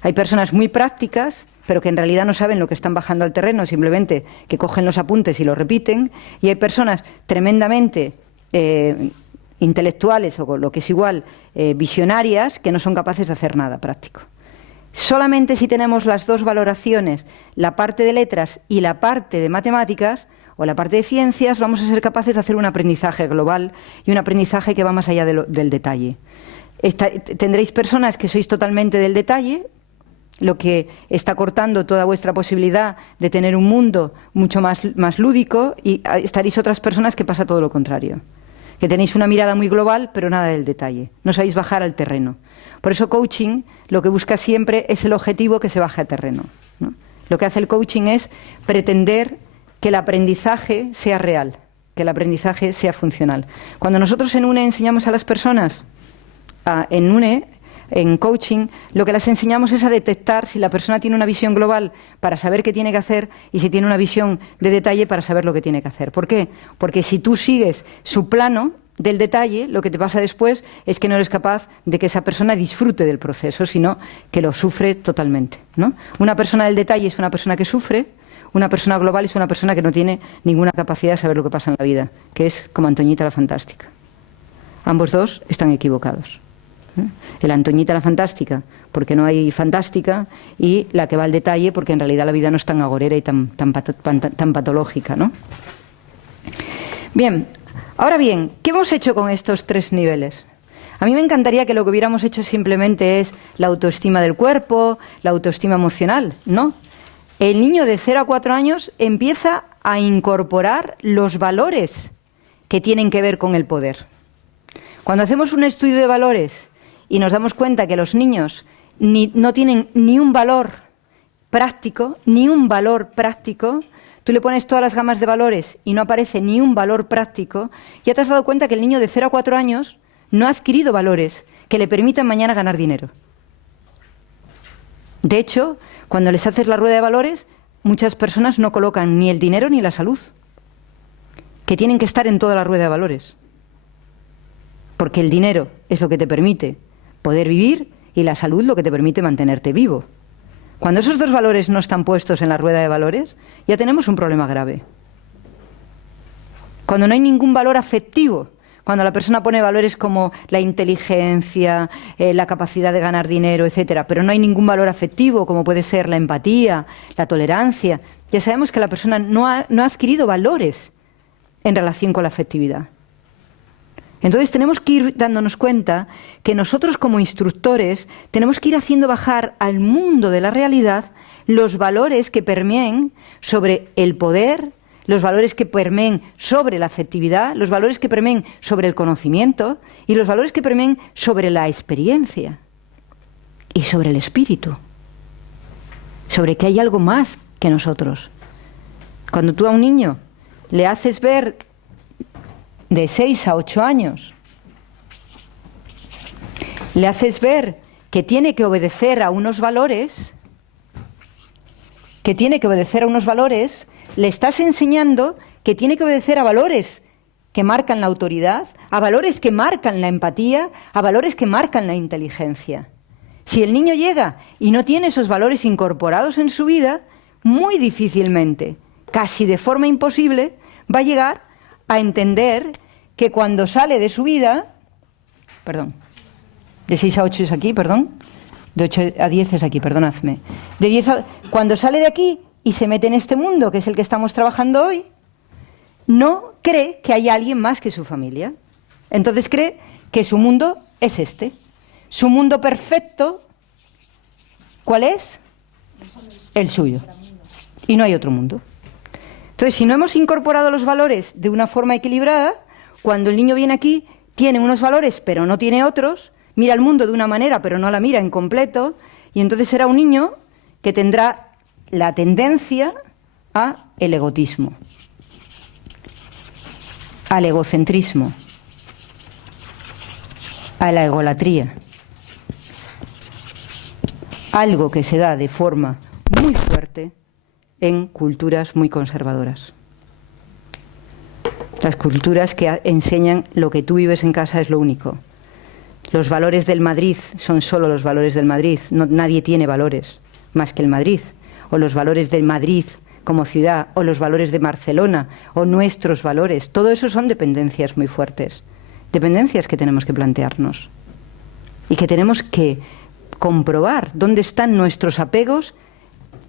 Hay personas muy prácticas, pero que en realidad no saben lo que están bajando al terreno, simplemente que cogen los apuntes y lo repiten. Y hay personas tremendamente intelectuales, o lo que es igual, visionarias, que no son capaces de hacer nada práctico. Solamente si tenemos las dos valoraciones, la parte de letras y la parte de matemáticas, o la parte de ciencias, vamos a ser capaces de hacer un aprendizaje global y un aprendizaje que va más allá del detalle. Tendréis personas que sois totalmente del detalle, lo que está cortando toda vuestra posibilidad de tener un mundo mucho más lúdico, y estaréis otras personas que pasa todo lo contrario, que tenéis una mirada muy global pero nada del detalle, no sabéis bajar al terreno. Por eso coaching lo que busca siempre es el objetivo que se baje a terreno, ¿no? Lo que hace el coaching es pretender que el aprendizaje sea real, que el aprendizaje sea funcional. Cuando nosotros en UNE enseñamos a las personas, en coaching, lo que les enseñamos es a detectar si la persona tiene una visión global para saber qué tiene que hacer y si tiene una visión de detalle para saber lo que tiene que hacer. ¿Por qué? Porque si tú sigues su plano del detalle, lo que te pasa después es que no eres capaz de que esa persona disfrute del proceso, sino que lo sufre totalmente, ¿no? Una persona del detalle es una persona que sufre, una persona global es una persona que no tiene ninguna capacidad de saber lo que pasa en la vida, que es como Antoñita la Fantástica. Ambos dos están equivocados. El Antoñita la Fantástica, porque no hay fantástica, y la que va al detalle, porque en realidad la vida no es tan agorera y tan patológica, ¿no? Bien, ahora bien, ¿qué hemos hecho con estos tres niveles? A mí me encantaría que lo que hubiéramos hecho simplemente es la autoestima del cuerpo, la autoestima emocional, ¿no? El niño de 0 a 4 años empieza a incorporar los valores que tienen que ver con el poder. Cuando hacemos un estudio de valores y nos damos cuenta que los niños no tienen ni un valor práctico, tú le pones todas las gamas de valores y no aparece ni un valor práctico, ya te has dado cuenta que el niño de 0 a 4 años no ha adquirido valores que le permitan mañana ganar dinero. De hecho, cuando les haces la rueda de valores, muchas personas no colocan ni el dinero ni la salud, que tienen que estar en toda la rueda de valores. Porque el dinero es lo que te permite poder vivir y la salud lo que te permite mantenerte vivo. Cuando esos dos valores no están puestos en la rueda de valores, ya tenemos un problema grave. Cuando no hay ningún valor afectivo, cuando la persona pone valores como la inteligencia, la capacidad de ganar dinero, etcétera, pero no hay ningún valor afectivo, como puede ser la empatía, la tolerancia, ya sabemos que la persona no ha adquirido valores en relación con la afectividad. Entonces tenemos que ir dándonos cuenta que nosotros como instructores tenemos que ir haciendo bajar al mundo de la realidad los valores que permeen sobre el poder, los valores que permeen sobre la afectividad, los valores que permeen sobre el conocimiento y los valores que permeen sobre la experiencia y sobre el espíritu, sobre que hay algo más que nosotros. Cuando tú a un niño le haces ver de 6 a 8 años, le haces ver que tiene que obedecer a unos valores, le estás enseñando que tiene que obedecer a valores que marcan la autoridad, a valores que marcan la empatía, a valores que marcan la inteligencia. Si el niño llega y no tiene esos valores incorporados en su vida, muy difícilmente, casi de forma imposible, va a llegar a entender que cuando sale de su vida, de 6 a 8 es aquí, de 8 a 10 es aquí, perdonadme, cuando sale de aquí y se mete en este mundo, que es el que estamos trabajando hoy, no cree que haya alguien más que su familia. Entonces cree que su mundo es este. Su mundo perfecto, ¿cuál es? El suyo. Y no hay otro mundo. Entonces, si no hemos incorporado los valores de una forma equilibrada, cuando el niño viene aquí, tiene unos valores pero no tiene otros, mira el mundo de una manera pero no la mira en completo, y entonces será un niño que tendrá la tendencia a el egotismo, al egocentrismo, a la egolatría. Algo que se da de forma muy fuerte en culturas muy conservadoras. Las culturas que enseñan lo que tú vives en casa es lo único. Los valores del Madrid son solo los valores del Madrid. Nadie tiene valores más que el Madrid. O los valores del Madrid como ciudad, o los valores de Barcelona, o nuestros valores. Todo eso son dependencias muy fuertes. Dependencias que tenemos que plantearnos. Y que tenemos que comprobar dónde están nuestros apegos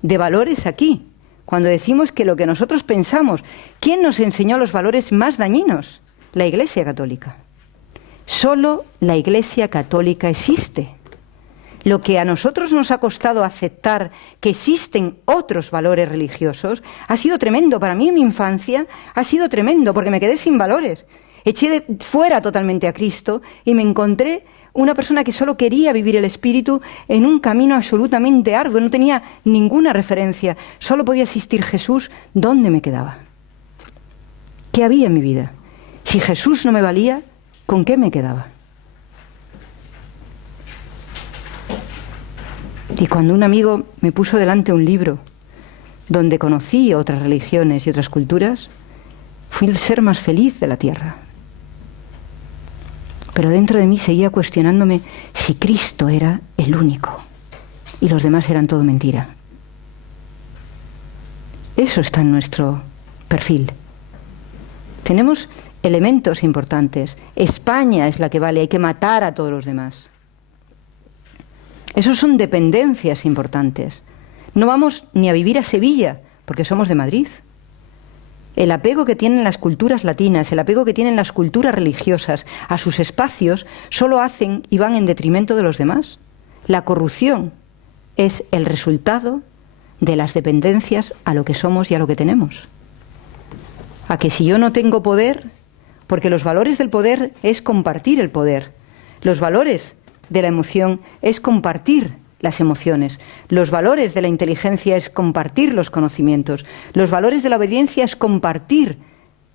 de valores aquí. Cuando decimos que lo que nosotros pensamos, ¿quién nos enseñó los valores más dañinos? La Iglesia Católica. Solo la Iglesia Católica existe. Lo que a nosotros nos ha costado aceptar que existen otros valores religiosos ha sido tremendo. Para mí en mi infancia ha sido tremendo porque me quedé sin valores. Eché fuera totalmente a Cristo y me encontré una persona que solo quería vivir el Espíritu en un camino absolutamente arduo. No tenía ninguna referencia. Solo podía existir Jesús. ¿Dónde me quedaba? ¿Qué había en mi vida? Si Jesús no me valía, ¿con qué me quedaba? Y cuando un amigo me puso delante un libro donde conocí otras religiones y otras culturas, fui el ser más feliz de la tierra. Pero dentro de mí seguía cuestionándome si Cristo era el único y los demás eran todo mentira. Eso está en nuestro perfil. Tenemos elementos importantes. España es la que vale, hay que matar a todos los demás. Esos son dependencias importantes. No vamos ni a vivir a Sevilla, porque somos de Madrid. El apego que tienen las culturas latinas, el apego que tienen las culturas religiosas a sus espacios, solo hacen y van en detrimento de los demás. La corrupción es el resultado de las dependencias a lo que somos y a lo que tenemos. A que si yo no tengo poder, porque los valores del poder es compartir el poder. Los valores de la emoción es compartir las emociones. Los valores de la inteligencia es compartir los conocimientos. Los valores de la obediencia es compartir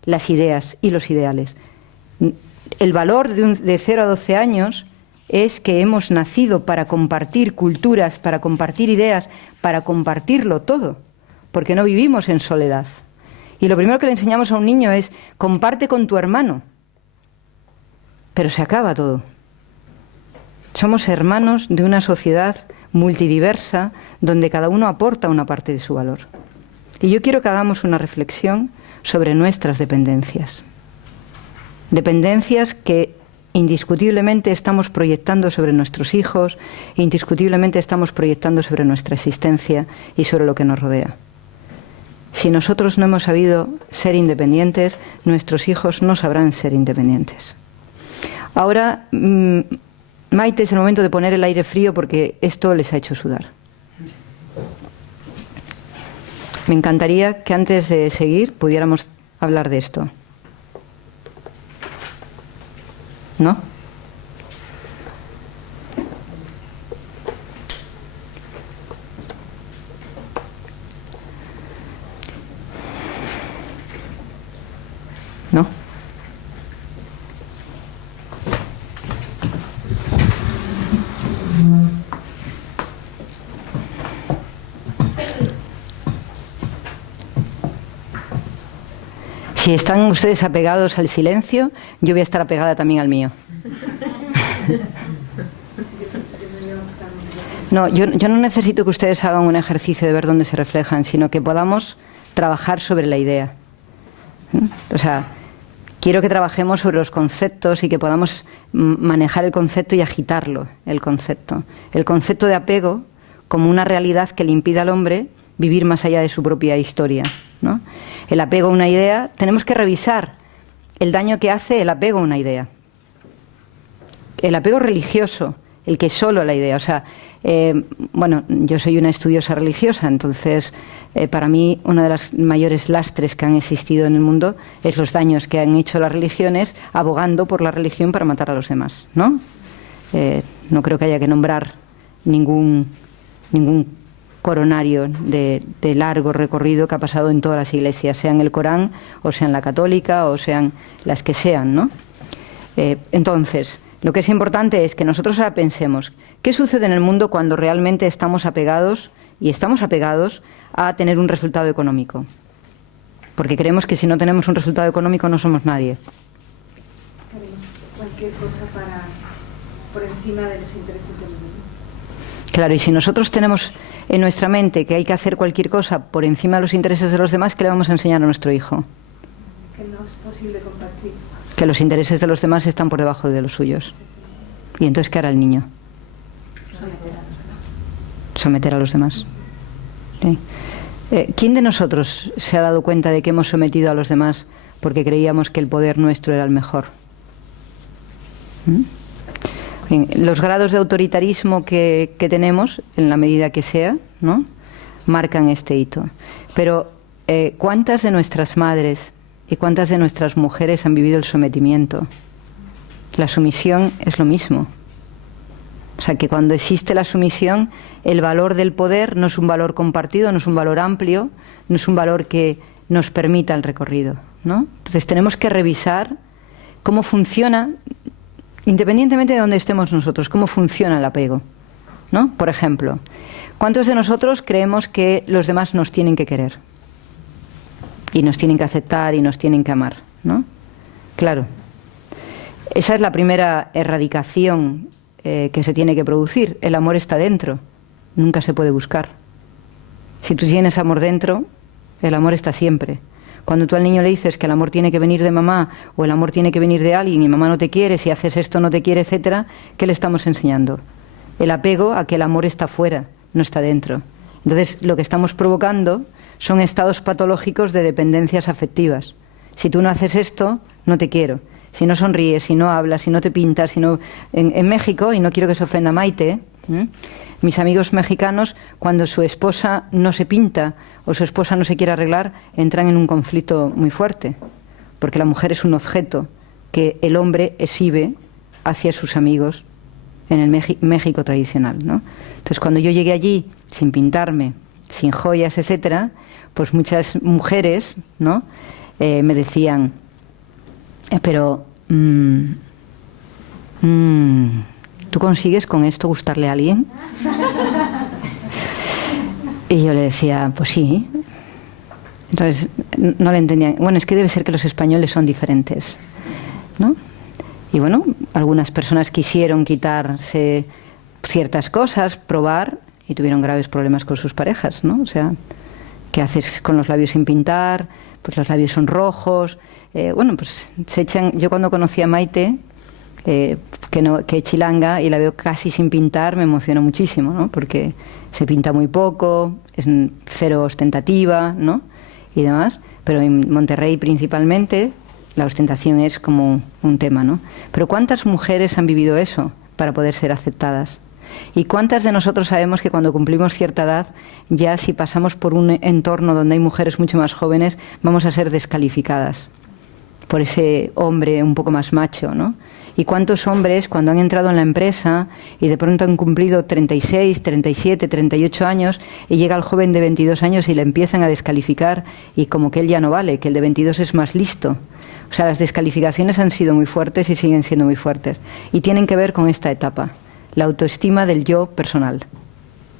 las ideas y los ideales. El valor de 0 a 12 años es que hemos nacido para compartir culturas, para compartir ideas, para compartirlo todo, porque no vivimos en soledad. Y lo primero que le enseñamos a un niño es comparte con tu hermano. Pero se acaba todo. Somos hermanos de una sociedad multidiversa donde cada uno aporta una parte de su valor. Y yo quiero que hagamos una reflexión sobre nuestras dependencias. Dependencias que indiscutiblemente estamos proyectando sobre nuestros hijos, indiscutiblemente estamos proyectando sobre nuestra existencia y sobre lo que nos rodea. Si nosotros no hemos sabido ser independientes, nuestros hijos no sabrán ser independientes. Ahora, Maite, es el momento de poner el aire frío porque esto les ha hecho sudar. Me encantaría que antes de seguir pudiéramos hablar de esto. ¿No? ¿No? Si están ustedes apegados al silencio, yo voy a estar apegada también al mío. No, yo no necesito que ustedes hagan un ejercicio de ver dónde se reflejan, sino que podamos trabajar sobre la idea. O sea, quiero que trabajemos sobre los conceptos y que podamos manejar el concepto y agitarlo, el concepto. El concepto de apego como una realidad que le impide al hombre vivir más allá de su propia historia, ¿no? El apego a una idea, tenemos que revisar el daño que hace el apego a una idea. El apego religioso, el que solo la idea, o sea, bueno, yo soy una estudiosa religiosa, entonces para mí una de las mayores lastres que han existido en el mundo es los daños que han hecho las religiones abogando por la religión para matar a los demás, ¿no? No creo que haya que nombrar ningún coronario de largo recorrido que ha pasado en todas las iglesias, sea en el Corán, o sea en la católica, o sean las que sean, ¿no? Entonces, lo que es importante es que nosotros ahora pensemos, ¿qué sucede en el mundo cuando realmente estamos apegados, y estamos apegados, a tener un resultado económico? Porque creemos que si no tenemos un resultado económico no somos nadie. Haremos cualquier cosa por encima de los intereses de los demás. Claro, y si nosotros tenemos en nuestra mente que hay que hacer cualquier cosa por encima de los intereses de los demás, ¿qué le vamos a enseñar a nuestro hijo? Que no es posible compartir. Que los intereses de los demás están por debajo de los suyos. ¿Y entonces qué hará el niño? Someter a los demás. ¿Sí? ¿Quién de nosotros se ha dado cuenta de que hemos sometido a los demás porque creíamos que el poder nuestro era el mejor? Bien, los grados de autoritarismo que tenemos, en la medida que sea, ¿no?, marcan este hito. Pero ¿cuántas de nuestras madres y cuántas de nuestras mujeres han vivido el sometimiento? La sumisión es lo mismo. O sea, que cuando existe la sumisión, el valor del poder no es un valor compartido, no es un valor amplio, no es un valor que nos permita el recorrido, ¿no? Entonces tenemos que revisar cómo funciona, independientemente de dónde estemos nosotros, cómo funciona el apego, ¿no? Por ejemplo, ¿cuántos de nosotros creemos que los demás nos tienen que querer? Y nos tienen que aceptar y nos tienen que amar, ¿no? Claro. Esa es la primera erradicación que se tiene que producir. El amor está dentro, nunca se puede buscar. Si tú tienes amor dentro, el amor está siempre. Cuando tú al niño le dices que el amor tiene que venir de mamá o el amor tiene que venir de alguien y mamá no te quiere, si haces esto no te quiere, etcétera, ¿qué le estamos enseñando? El apego a que el amor está fuera, no está dentro. Entonces lo que estamos provocando son estados patológicos de dependencias afectivas. Si tú no haces esto, no te quiero. Si no sonríes, si no hablas, si no te pintas, si no... En México, y no quiero que se ofenda Maite, mis amigos mexicanos, cuando su esposa no se pinta o su esposa no se quiere arreglar, entran en un conflicto muy fuerte, porque la mujer es un objeto que el hombre exhibe hacia sus amigos en el México tradicional, ¿no? Entonces, cuando yo llegué allí sin pintarme, sin joyas, etcétera, pues muchas mujeres, ¿no?, me decían, pero ¿tú consigues con esto gustarle a alguien? Y yo le decía, pues sí. Entonces no le entendían. Bueno, es que debe ser que los españoles son diferentes, ¿no? Y bueno, algunas personas quisieron quitarse ciertas cosas, probar, y tuvieron graves problemas con sus parejas, ¿no? O sea, ¿qué haces con los labios sin pintar? Pues los labios son rojos. Bueno, pues se echan. Yo cuando conocí a Maite, que es chilanga, y la veo casi sin pintar, me emociona muchísimo, ¿no? Porque se pinta muy poco, es cero ostentativa, ¿no?, y demás. Pero en Monterrey principalmente la ostentación es como un tema, ¿no? Pero ¿cuántas mujeres han vivido eso para poder ser aceptadas? ¿Y cuántas de nosotros sabemos que cuando cumplimos cierta edad, ya si pasamos por un entorno donde hay mujeres mucho más jóvenes, vamos a ser descalificadas por ese hombre un poco más macho, ¿no? ¿Y cuántos hombres, cuando han entrado en la empresa y de pronto han cumplido 36, 37, 38 años, y llega el joven de 22 años y le empiezan a descalificar, y como que él ya no vale, que el de 22 es más listo? O sea, las descalificaciones han sido muy fuertes y siguen siendo muy fuertes. Y tienen que ver con esta etapa, la autoestima del yo personal,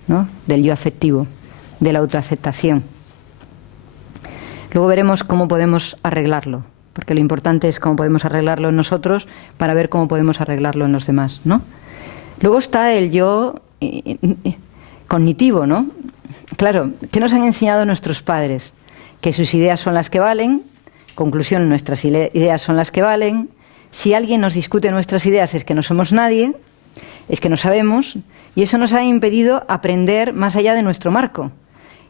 ¿no?, del yo afectivo, de la autoaceptación. Luego veremos cómo podemos arreglarlo, porque lo importante es cómo podemos arreglarlo en nosotros para ver cómo podemos arreglarlo en los demás, ¿no? Luego está el yo cognitivo, ¿no? Claro, ¿qué nos han enseñado nuestros padres? Que sus ideas son las que valen. Conclusión, nuestras ideas son las que valen. Si alguien nos discute nuestras ideas es que no somos nadie, es que no sabemos, y eso nos ha impedido aprender más allá de nuestro marco.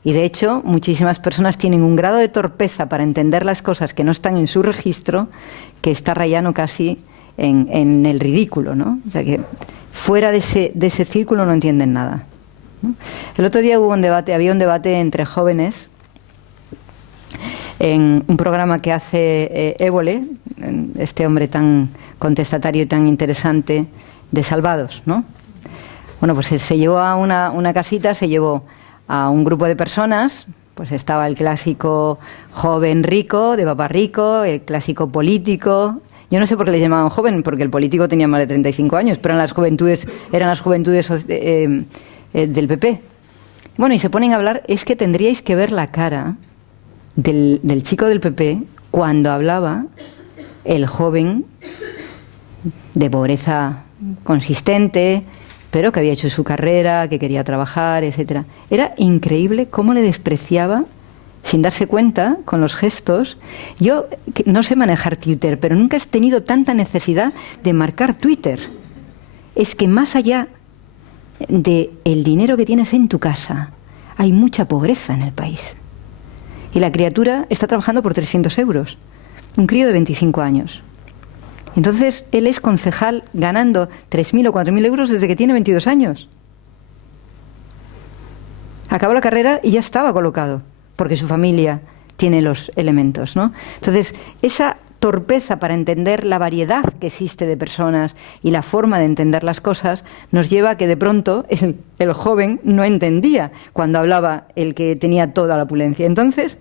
Y de hecho, muchísimas personas tienen un grado de torpeza para entender las cosas que no están en su registro, que está rayando casi en el ridículo, ¿no? O sea que fuera de ese círculo no entienden nada, ¿no? El otro día había un debate entre jóvenes en un programa que hace Évole, este hombre tan contestatario y tan interesante, de Salvados, ¿no? Bueno, pues se llevó a una casita, se llevó a un grupo de personas. Pues estaba el clásico joven rico, de papá rico, el clásico político. Yo no sé por qué le llamaban joven, porque el político tenía más de 35 años, pero eran las juventudes del PP. Bueno, y se ponen a hablar, es que tendríais que ver la cara del chico del PP cuando hablaba el joven de pobreza consistente, pero que había hecho su carrera, que quería trabajar, etcétera. Era increíble cómo le despreciaba sin darse cuenta, con los gestos. Yo no sé manejar Twitter, pero nunca he tenido tanta necesidad de marcar Twitter. Es que más allá del dinero que tienes en tu casa, hay mucha pobreza en el país. Y la criatura está trabajando por 300 euros. Un crío de 25 años. Entonces, él es concejal ganando 3.000 o 4.000 euros desde que tiene 22 años. Acabó la carrera y ya estaba colocado, porque su familia tiene los elementos, ¿no? Entonces, esa torpeza para entender la variedad que existe de personas y la forma de entender las cosas nos lleva a que de pronto el joven no entendía cuando hablaba el que tenía toda la opulencia. Entonces,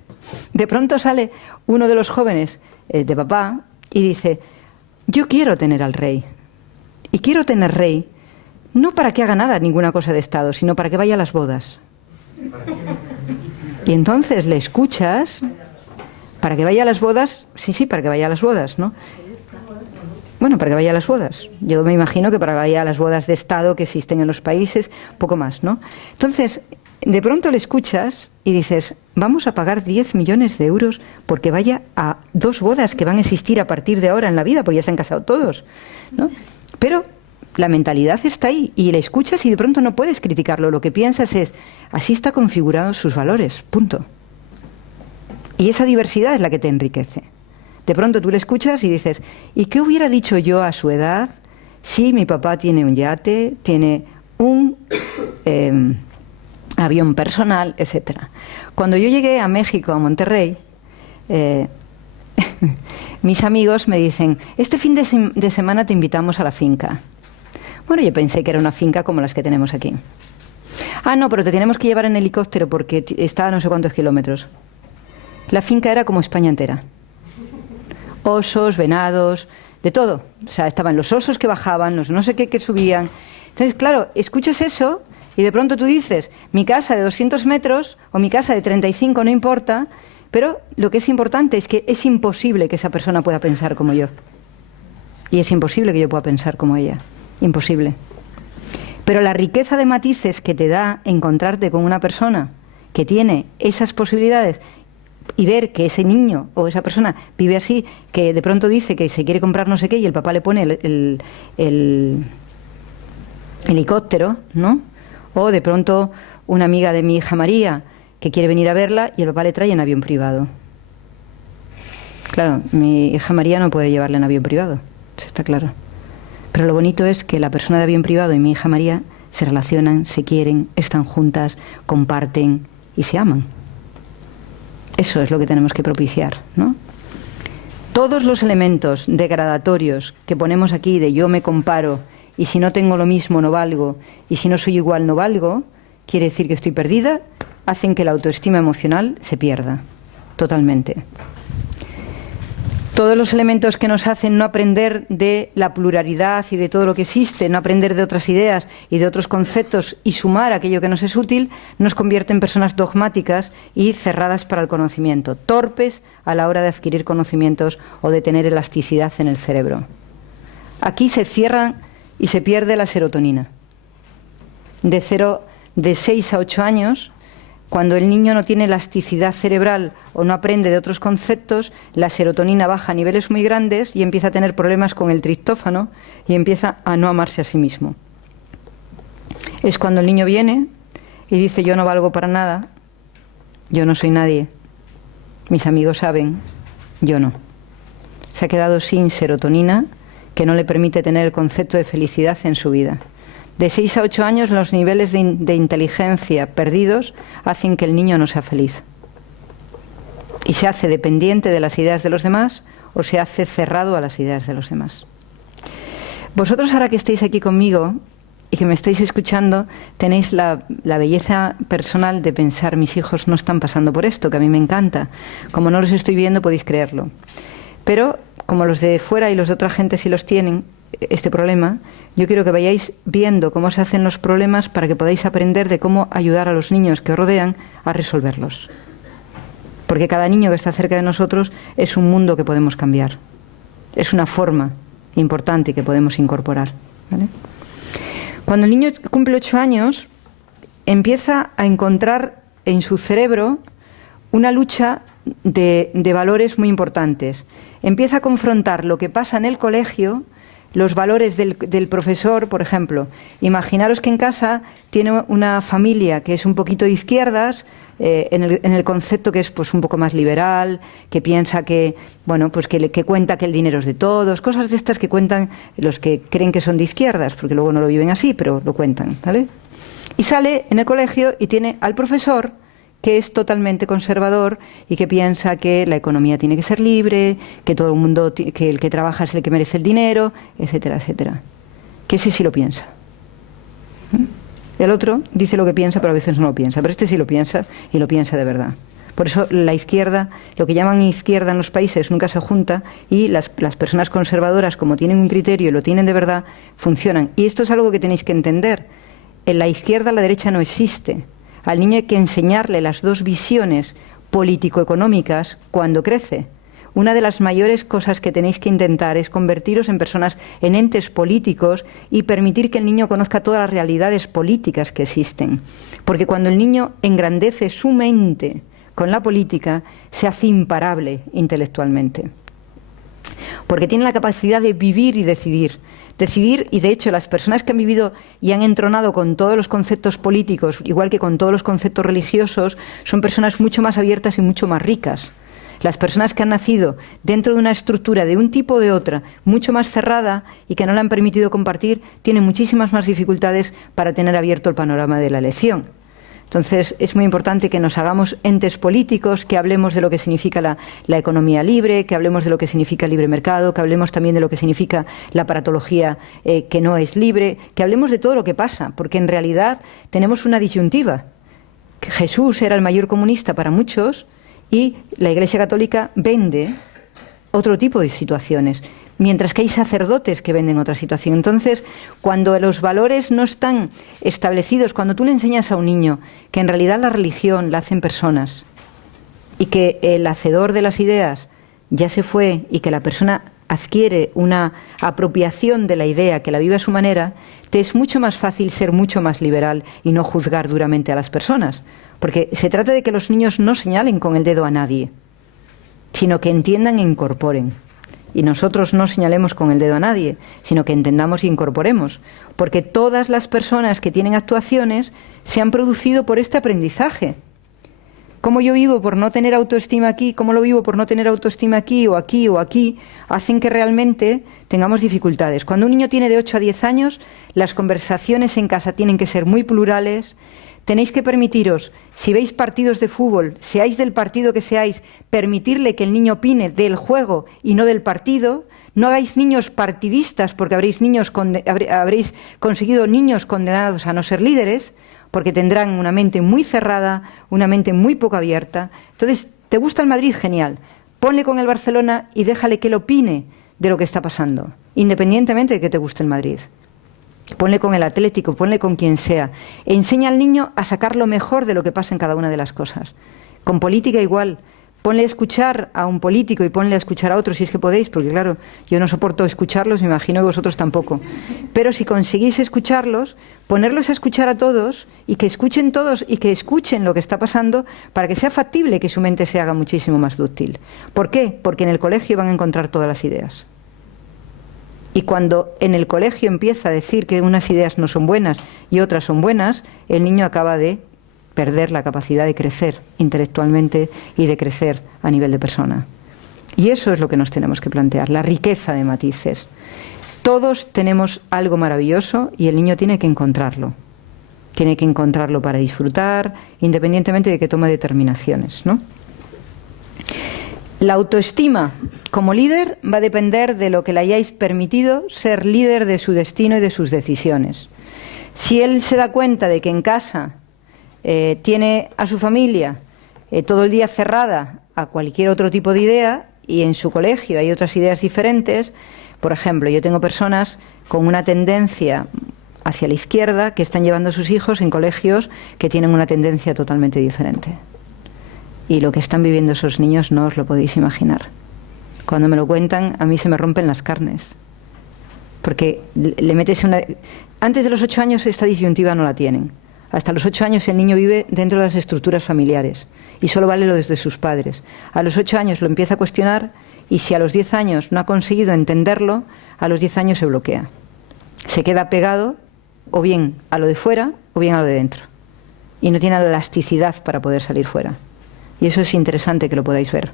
de pronto sale uno de los jóvenes de papá y dice: yo quiero tener al rey, y quiero tener rey no para que haga nada, ninguna cosa de Estado, sino para que vaya a las bodas. Y entonces le escuchas, para que vaya a las bodas, sí, para que vaya a las bodas, ¿no? Bueno, para que vaya a las bodas. Yo me imagino que para que vaya a las bodas de Estado que existen en los países, poco más, ¿no? Entonces, de pronto le escuchas y dices: vamos a pagar 10 millones de euros porque vaya a 2 bodas que van a existir a partir de ahora en la vida, porque ya se han casado todos, ¿no? Pero la mentalidad está ahí y le escuchas y de pronto no puedes criticarlo. Lo que piensas es: así está configurados sus valores, punto. Y esa diversidad es la que te enriquece. De pronto tú le escuchas y dices: ¿y qué hubiera dicho yo a su edad si mi papá tiene un yate, tiene un avión personal, etcétera? Cuando yo llegué a México, a Monterrey, mis amigos me dicen: este fin de semana te invitamos a la finca. Bueno, yo pensé que era una finca como las que tenemos aquí. Ah, no, pero te tenemos que llevar en helicóptero porque está a no sé cuántos kilómetros. La finca era como España entera. Osos, venados, de todo. O sea, estaban los osos que bajaban, los no sé qué que subían. Entonces, claro, escuchas eso y de pronto tú dices: mi casa de 200 metros o mi casa de 35, no importa, pero lo que es importante es que es imposible que esa persona pueda pensar como yo. Y es imposible que yo pueda pensar como ella. Imposible. Pero la riqueza de matices que te da encontrarte con una persona que tiene esas posibilidades y ver que ese niño o esa persona vive así, que de pronto dice que se quiere comprar no sé qué y el papá le pone el helicóptero, ¿no? O de pronto una amiga de mi hija María que quiere venir a verla y el papá le trae en avión privado. Claro, mi hija María no puede llevarla en avión privado, eso está claro. Pero lo bonito es que la persona de avión privado y mi hija María se relacionan, se quieren, están juntas, comparten y se aman. Eso es lo que tenemos que propiciar, ¿no? Todos los elementos degradatorios que ponemos aquí de yo me comparo y si no tengo lo mismo no valgo y si no soy igual no valgo, quiere decir que estoy perdida, hacen que la autoestima emocional se pierda totalmente. Todos los elementos que nos hacen no aprender de la pluralidad y de todo lo que existe, no aprender de otras ideas y de otros conceptos y sumar aquello que nos es útil, nos convierte en personas dogmáticas y cerradas para el conocimiento, torpes a la hora de adquirir conocimientos o de tener elasticidad en el cerebro. Aquí se cierra y se pierde la serotonina. De 6 a 8 años, cuando el niño no tiene elasticidad cerebral o no aprende de otros conceptos, la serotonina baja a niveles muy grandes y empieza a tener problemas con el triptófano y empieza a no amarse a sí mismo. Es cuando el niño viene y dice: yo no valgo para nada, yo no soy nadie, mis amigos saben, yo no. Se ha quedado sin serotonina que no le permite tener el concepto de felicidad en su vida. De 6 a 8 años los niveles de inteligencia perdidos hacen que el niño no sea feliz. Y se hace dependiente de las ideas de los demás o se hace cerrado a las ideas de los demás. Vosotros ahora que estáis aquí conmigo, y que me estáis escuchando, tenéis la belleza personal de pensar, mis hijos no están pasando por esto, que a mí me encanta. Como no los estoy viendo, podéis creerlo. Pero, como los de fuera y los de otra gente sí los tienen, este problema, yo quiero que vayáis viendo cómo se hacen los problemas para que podáis aprender de cómo ayudar a los niños que os rodean a resolverlos. Porque cada niño que está cerca de nosotros es un mundo que podemos cambiar. Es una forma importante que podemos incorporar, ¿vale? Cuando el niño cumple 8 años, empieza a encontrar en su cerebro una lucha de valores muy importantes. Empieza a confrontar lo que pasa en el colegio, los valores del profesor, por ejemplo. Imaginaros que en casa tiene una familia que es un poquito de izquierdas, en el concepto que es pues un poco más liberal, que piensa que, bueno, pues que cuenta que el dinero es de todos, cosas de estas que cuentan los que creen que son de izquierdas, porque luego no lo viven así, pero lo cuentan, ¿vale? Y sale en el colegio y tiene al profesor que es totalmente conservador y que piensa que la economía tiene que ser libre, que todo el mundo, que el que trabaja es el que merece el dinero, etcétera, etcétera. Que ese sí lo piensa. El otro dice lo que piensa, pero a veces no lo piensa. Pero este sí lo piensa, y lo piensa de verdad. Por eso la izquierda, lo que llaman izquierda en los países, nunca se junta, y las personas conservadoras, como tienen un criterio y lo tienen de verdad, funcionan. Y esto es algo que tenéis que entender. En la izquierda, la derecha no existe. Al niño hay que enseñarle las dos visiones político-económicas cuando crece. Una de las mayores cosas que tenéis que intentar es convertiros en personas, en entes políticos, y permitir que el niño conozca todas las realidades políticas que existen. Porque cuando el niño engrandece su mente con la política, se hace imparable intelectualmente. Porque tiene la capacidad de vivir y decidir. Decidir, y de hecho las personas que han vivido y han entronado con todos los conceptos políticos, igual que con todos los conceptos religiosos, son personas mucho más abiertas y mucho más ricas. Las personas que han nacido dentro de una estructura de un tipo o de otra, mucho más cerrada y que no le han permitido compartir, tienen muchísimas más dificultades para tener abierto el panorama de la elección. Entonces, es muy importante que nos hagamos entes políticos, que hablemos de lo que significa la economía libre, que hablemos de lo que significa el libre mercado, que hablemos también de lo que significa la aparatología que no es libre, que hablemos de todo lo que pasa, porque en realidad tenemos una disyuntiva. Que Jesús era el mayor comunista para muchos y la Iglesia Católica vende otro tipo de situaciones, mientras que hay sacerdotes que venden otra situación. Entonces, cuando los valores no están establecidos, cuando tú le enseñas a un niño que en realidad la religión la hacen personas y que el hacedor de las ideas ya se fue y que la persona adquiere una apropiación de la idea, que la vive a su manera, te es mucho más fácil ser mucho más liberal y no juzgar duramente a las personas. Porque se trata de que los niños no señalen con el dedo a nadie, sino que entiendan e incorporen. Y nosotros no señalemos con el dedo a nadie, sino que entendamos e incorporemos. Porque todas las personas que tienen actuaciones se han producido por este aprendizaje. Cómo yo vivo por no tener autoestima aquí, cómo lo vivo por no tener autoestima aquí o aquí o aquí, hacen que realmente tengamos dificultades. Cuando un niño tiene de 8 a 10 años, las conversaciones en casa tienen que ser muy plurales. Tenéis que permitiros, si veis partidos de fútbol, seáis del partido que seáis, permitirle que el niño opine del juego y no del partido. No hagáis niños partidistas, porque habréis conseguido niños condenados a no ser líderes, porque tendrán una mente muy cerrada, una mente muy poco abierta. Entonces, ¿te gusta el Madrid? Genial. Ponle con el Barcelona y déjale que él opine de lo que está pasando, independientemente de que te guste el Madrid. Ponle con el Atlético, ponle con quien sea. Enseña al niño a sacar lo mejor de lo que pasa en cada una de las cosas. Con política igual. Ponle a escuchar a un político y ponle a escuchar a otro, si es que podéis, porque claro, yo no soporto escucharlos, me imagino que vosotros tampoco. Pero si conseguís escucharlos, ponerlos a escuchar a todos y que escuchen todos y que escuchen lo que está pasando para que sea factible que su mente se haga muchísimo más dúctil. ¿Por qué? Porque en el colegio van a encontrar todas las ideas. Y cuando en el colegio empieza a decir que unas ideas no son buenas y otras son buenas, el niño acaba de perder la capacidad de crecer intelectualmente y de crecer a nivel de persona. Y eso es lo que nos tenemos que plantear, la riqueza de matices. Todos tenemos algo maravilloso y el niño tiene que encontrarlo. Tiene que encontrarlo para disfrutar, independientemente de que tome determinaciones, ¿no? La autoestima como líder va a depender de lo que le hayáis permitido ser líder de su destino y de sus decisiones. Si él se da cuenta de que en casa tiene a su familia todo el día cerrada a cualquier otro tipo de idea, y en su colegio hay otras ideas diferentes, por ejemplo, yo tengo personas con una tendencia hacia la izquierda que están llevando a sus hijos en colegios que tienen una tendencia totalmente diferente. Y lo que están viviendo esos niños no os lo podéis imaginar. Cuando me lo cuentan, a mí se me rompen las carnes. Porque le metes una... Antes de los 8 años esta disyuntiva no la tienen. Hasta los 8 años el niño vive dentro de las estructuras familiares y solo vale lo desde sus padres. A los 8 años lo empieza a cuestionar y si a los 10 años no ha conseguido entenderlo, a los 10 años se bloquea. Se queda pegado o bien a lo de fuera o bien a lo de dentro. Y no tiene la elasticidad para poder salir fuera. Y eso es interesante que lo podáis ver.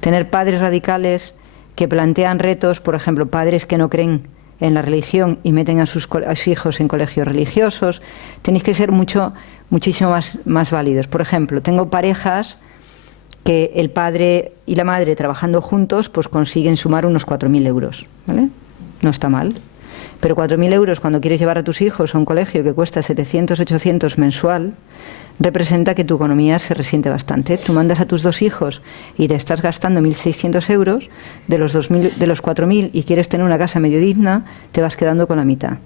Tener padres radicales que plantean retos, por ejemplo, padres que no creen en la religión y meten a sus hijos en colegios religiosos, tenéis que ser muchísimo más válidos. Por ejemplo, tengo parejas que el padre y la madre trabajando juntos pues consiguen sumar unos 4.000 euros, ¿vale? No está mal. Pero 4.000 euros cuando quieres llevar a tus hijos a un colegio que cuesta 700, 800 mensual, representa que tu economía se resiente bastante. Tú mandas a tus 2 hijos y te estás gastando 1.600 euros, de los 4.000 y quieres tener una casa medio digna, te vas quedando con la mitad.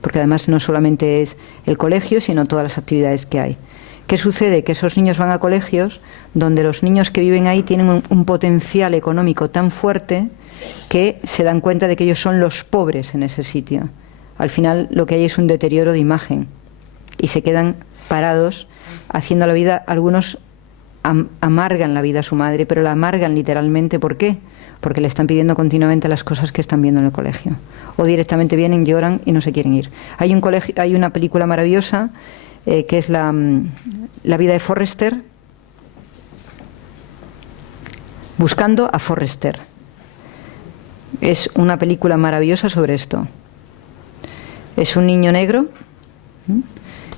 Porque además no solamente es el colegio, sino todas las actividades que hay. ¿Qué sucede? Que esos niños van a colegios donde los niños que viven ahí tienen un potencial económico tan fuerte que se dan cuenta de que ellos son los pobres en ese sitio. Al final lo que hay es un deterioro de imagen y se quedan parados haciendo la vida. Algunos amargan la vida a su madre, pero la amargan literalmente. ¿Por qué? Porque le están pidiendo continuamente las cosas que están viendo en el colegio, o directamente vienen, lloran y no se quieren ir. Hay una película maravillosa que es la vida de Forrester, Buscando a Forrester. Es una película maravillosa sobre esto. Es un niño negro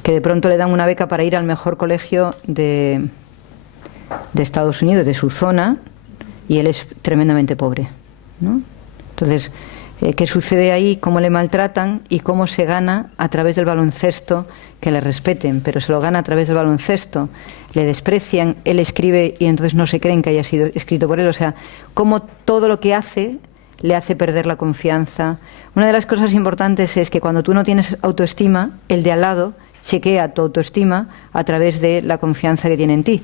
que de pronto le dan una beca para ir al mejor colegio de Estados Unidos, de su zona, y él es tremendamente pobre, ¿no? Entonces, ¿qué sucede ahí? ¿Cómo le maltratan? Y cómo se gana a través del baloncesto que le respeten, pero se lo gana a través del baloncesto. Le desprecian, él escribe y entonces no se creen que haya sido escrito por él. O sea, cómo todo lo que hace le hace perder la confianza. Una de las cosas importantes es que cuando tú no tienes autoestima, el de al lado chequea tu autoestima a través de la confianza que tiene en ti.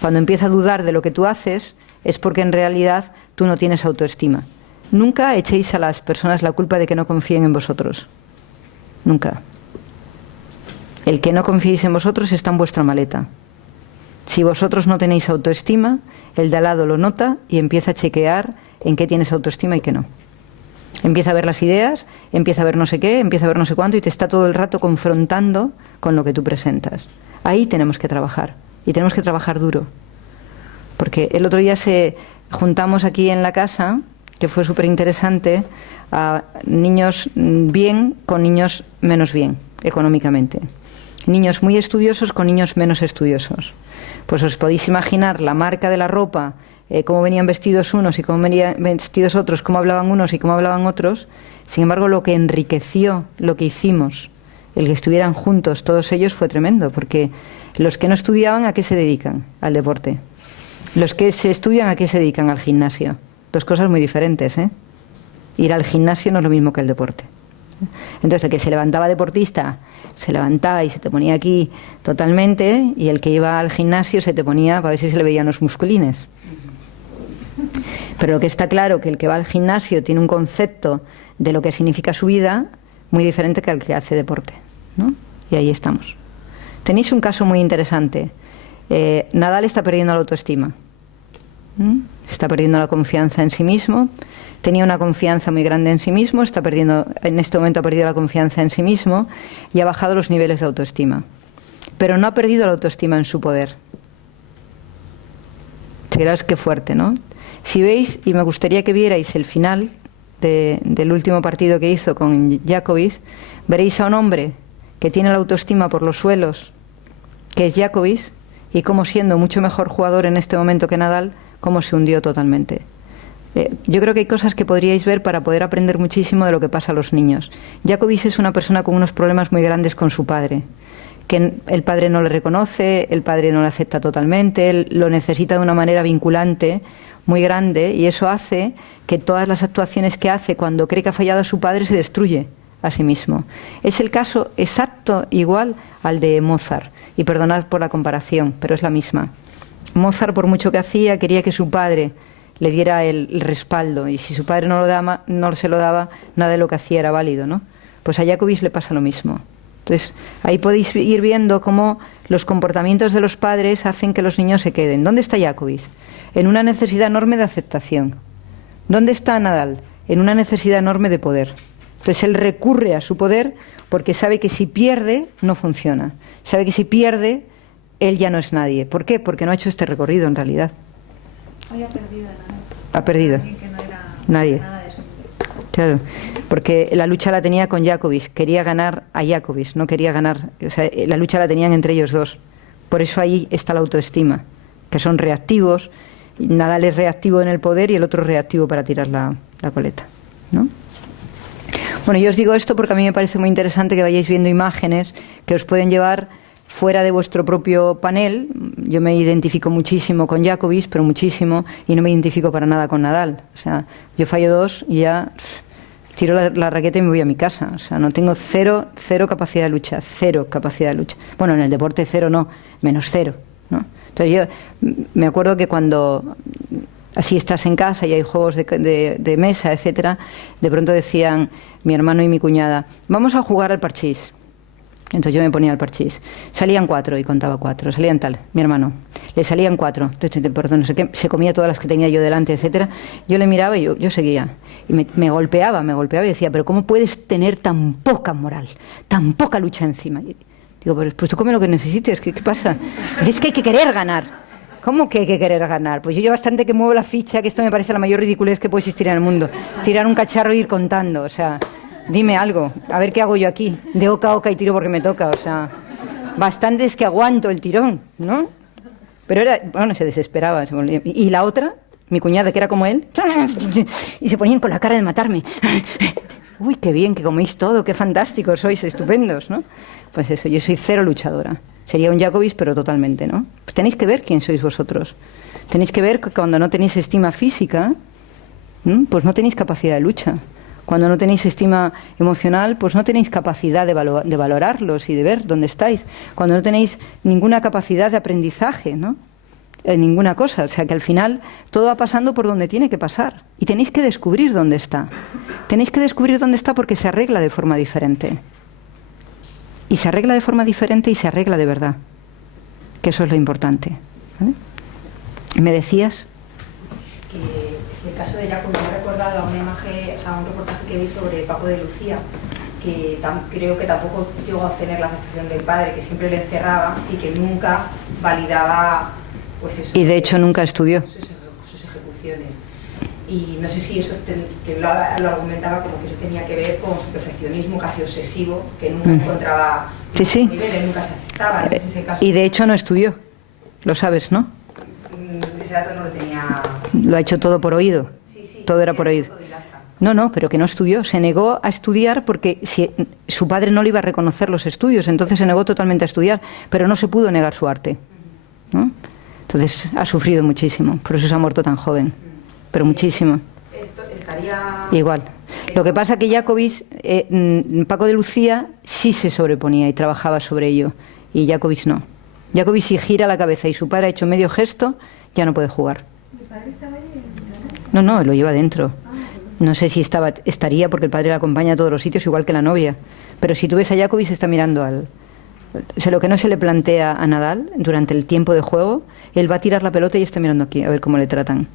Cuando empieza a dudar de lo que tú haces, es porque en realidad tú no tienes autoestima. Nunca echéis a las personas la culpa de que no confíen en vosotros. Nunca. El que no confiéis en vosotros está en vuestra maleta. Si vosotros no tenéis autoestima, el de al lado lo nota y empieza a chequear en qué tienes autoestima y qué no. Empieza a ver las ideas, empieza a ver no sé qué, empieza a ver no sé cuánto y te está todo el rato confrontando con lo que tú presentas. Ahí tenemos que trabajar y tenemos que trabajar duro. Porque el otro día juntamos aquí en la casa, que fue súper interesante, a niños bien con niños menos bien económicamente. Niños muy estudiosos con niños menos estudiosos. Pues os podéis imaginar la marca de la ropa, cómo venían vestidos unos y cómo venían vestidos otros, cómo hablaban unos y cómo hablaban otros. Sin embargo, lo que enriqueció lo que hicimos, el que estuvieran juntos todos ellos, fue tremendo, porque los que no estudiaban, ¿a qué se dedican? Al deporte. Los que se estudian, ¿a qué se dedican? Al gimnasio. 2 cosas muy diferentes, ¿eh? Ir al gimnasio no es lo mismo que el deporte. Entonces, el que se levantaba deportista, se levantaba y se te ponía aquí totalmente, y el que iba al gimnasio se te ponía para ver si se le veían los musculines. Pero lo que está claro que el que va al gimnasio tiene un concepto de lo que significa su vida muy diferente que el que hace deporte, ¿no? Y ahí estamos. Tenéis un caso muy interesante. Nadal está perdiendo la autoestima. Está perdiendo la confianza en sí mismo. Tenía una confianza muy grande en sí mismo, en este momento ha perdido la confianza en sí mismo y ha bajado los niveles de autoestima. Pero no ha perdido la autoestima en su poder. Fijaros qué fuerte, ¿no? Si veis, y me gustaría que vierais el final del último partido que hizo con Djokovic, veréis a un hombre que tiene la autoestima por los suelos, que es Djokovic, y cómo siendo mucho mejor jugador en este momento que Nadal, cómo se hundió totalmente. Yo creo que hay cosas que podríais ver para poder aprender muchísimo de lo que pasa a los niños. Jacobis es una persona con unos problemas muy grandes con su padre, que el padre no le reconoce, el padre no le acepta totalmente, él lo necesita de una manera vinculante muy grande, y eso hace que todas las actuaciones que hace cuando cree que ha fallado a su padre se destruye a sí mismo. Es el caso exacto igual al de Mozart, y perdonad por la comparación, pero es la misma. Mozart, por mucho que hacía, quería que su padre le diera el respaldo, y si su padre no se lo daba, nada de lo que hacía era válido, ¿no? Pues a Jacobis le pasa lo mismo. Entonces, ahí podéis ir viendo cómo los comportamientos de los padres hacen que los niños se queden. ¿Dónde está Jacobis? En una necesidad enorme de aceptación. ¿Dónde está Nadal? En una necesidad enorme de poder. Entonces él recurre a su poder porque sabe que si pierde, no funciona. Sabe que si pierde, él ya no es nadie. ¿Por qué? Porque no ha hecho este recorrido en realidad. Hoy ha perdido Nadal. Ha perdido. Que no era Nadie. nada de eso. Claro, porque la lucha la tenía con Jacobis, quería ganar a Jacobis, no quería ganar, o sea, la lucha la tenían entre ellos dos. Por eso ahí está la autoestima, que son reactivos. Nadal es reactivo en el poder y el otro es reactivo para tirar la coleta, ¿no? Bueno, yo os digo esto porque a mí me parece muy interesante que vayáis viendo imágenes que os pueden llevar fuera de vuestro propio panel. Yo me identifico muchísimo con Jacobis, pero muchísimo, y no me identifico para nada con Nadal. O sea, yo fallo dos y ya tiro la raqueta y me voy a mi casa. O sea, no tengo cero capacidad de lucha, cero capacidad de lucha. Bueno, en el deporte cero no, menos cero, ¿no? Entonces yo me acuerdo que cuando así estás en casa y hay juegos de mesa, etcétera, de pronto decían mi hermano y mi cuñada, vamos a jugar al parchís. Entonces yo me ponía al parchís. Salían 4 y contaba 4. Salían tal, mi hermano. Le salían 4. Perdón, no sé qué. Se comía todas las que tenía yo delante, etcétera. Yo le miraba y yo seguía. Y me golpeaba y decía, pero ¿cómo puedes tener tan poca moral, tan poca lucha encima? Y digo, pues tú come lo que necesites. ¿Qué pasa? Es que hay que querer ganar. ¿Cómo que hay que querer ganar? Pues yo bastante que muevo la ficha, que esto me parece la mayor ridiculez que puede existir en el mundo. Tirar un cacharro e ir contando, o sea... Dime algo, a ver qué hago yo aquí. De oca a oca y tiro porque me toca, o sea, bastante es que aguanto el tirón, ¿no? Pero era, bueno, se desesperaba. Y la otra, mi cuñada, que era como él, y se ponían con la cara de matarme. Uy, qué bien, que coméis todo, qué fantásticos sois, estupendos, ¿no? Pues eso, yo soy cero luchadora. Sería un Jacobis, pero totalmente, ¿no? Pues tenéis que ver quién sois vosotros. Tenéis que ver que cuando no tenéis estima física, pues no tenéis capacidad de lucha. Cuando no tenéis estima emocional, pues no tenéis capacidad de valorarlos y de ver dónde estáis. Cuando no tenéis ninguna capacidad de aprendizaje, ¿no? Ninguna cosa. O sea, que al final todo va pasando por donde tiene que pasar. Y tenéis que descubrir dónde está. Tenéis que descubrir dónde está porque se arregla de forma diferente. Y se arregla de forma diferente y se arregla de verdad. Que eso es lo importante. ¿Vale? ¿Me decías? Que si el caso de Jacob me ha recordado a una imagen, o sea, a un reportaje que vi sobre Paco de Lucía, que creo que tampoco llegó a obtener la aceptación del padre, que siempre le encerraba y que nunca validaba, pues eso. Y de hecho nunca estudió. Sus ejecuciones. Y no sé si eso, que lo argumentaba como que eso tenía que ver con su perfeccionismo casi obsesivo, que nunca encontraba niveles, nunca se aceptaba. Entonces, ese caso, y de hecho no estudió, lo sabes, ¿no? Ese dato no lo tenía. Lo ha hecho todo por oído. Sí, todo era por oído. No, pero que no estudió. Se negó a estudiar porque su padre no le iba a reconocer los estudios, entonces se negó totalmente a estudiar, pero no se pudo negar su arte, ¿no? Entonces ha sufrido muchísimo, por eso se ha muerto tan joven, pero muchísimo. Esto estaría... Igual. Lo que pasa que Jacobis, Paco de Lucía sí se sobreponía y trabajaba sobre ello, y Jacobis no. Jacobis si gira la cabeza y su padre ha hecho medio gesto, ya no puede jugar. ¿Mi padre estaba ahí? No, lo lleva dentro. No sé si estaría porque el padre la acompaña a todos los sitios, igual que la novia. Pero si tú ves a Jacobis, está mirando o sea, lo que no se le plantea a Nadal durante el tiempo de juego, él va a tirar la pelota y está mirando aquí, a ver cómo le tratan,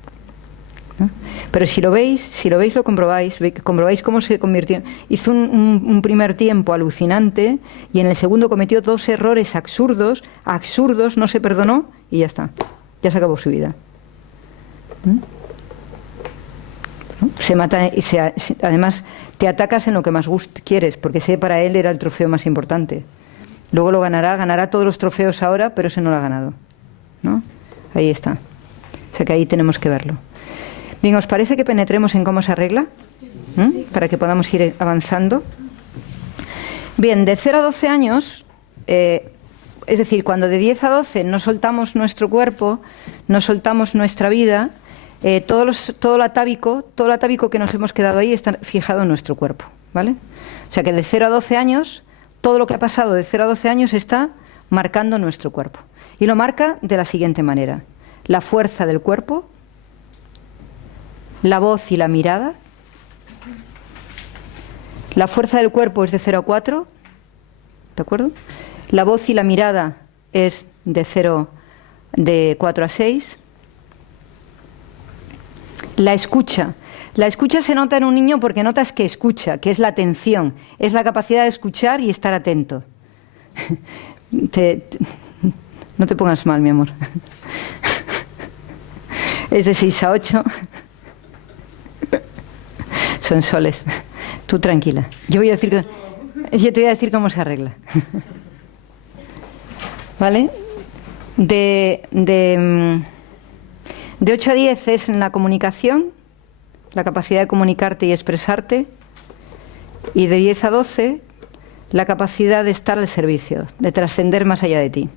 ¿no? Pero si lo veis, lo comprobáis cómo se convirtió. Hizo un primer tiempo alucinante y en el segundo cometió 2 errores absurdos, no se perdonó y ya está. Ya se acabó su vida. Se mata y además te atacas en lo que más quieres, porque ese para él era el trofeo más importante. Luego lo ganará todos los trofeos ahora, pero ese no lo ha ganado, ¿no? Ahí está. O sea que ahí tenemos que verlo. Bien, ¿os parece que penetremos en cómo se arregla? Para que podamos ir avanzando. Bien, de 0 a 12 años, es decir, cuando de 10 a 12 no soltamos nuestro cuerpo, no soltamos nuestra vida, todo el atávico que nos hemos quedado ahí está fijado en nuestro cuerpo, ¿vale? O sea que de 0 a 12 años, todo lo que ha pasado de 0 a 12 años está marcando nuestro cuerpo. Y lo marca de la siguiente manera: la fuerza del cuerpo, la voz y la mirada. La fuerza del cuerpo es de 0 a 4, ¿de acuerdo? La voz y la mirada es de 4 a 6. La escucha se nota en un niño porque notas que escucha, que es la atención, es la capacidad de escuchar y estar atento. No te pongas mal, mi amor. Es de 6 a 8. Son soles. Tú tranquila. Yo te voy a decir cómo se arregla. ¿Vale? De 8 a 10 es en la comunicación, la capacidad de comunicarte y expresarte. Y de 10 a 12, la capacidad de estar al servicio, de trascender más allá de ti.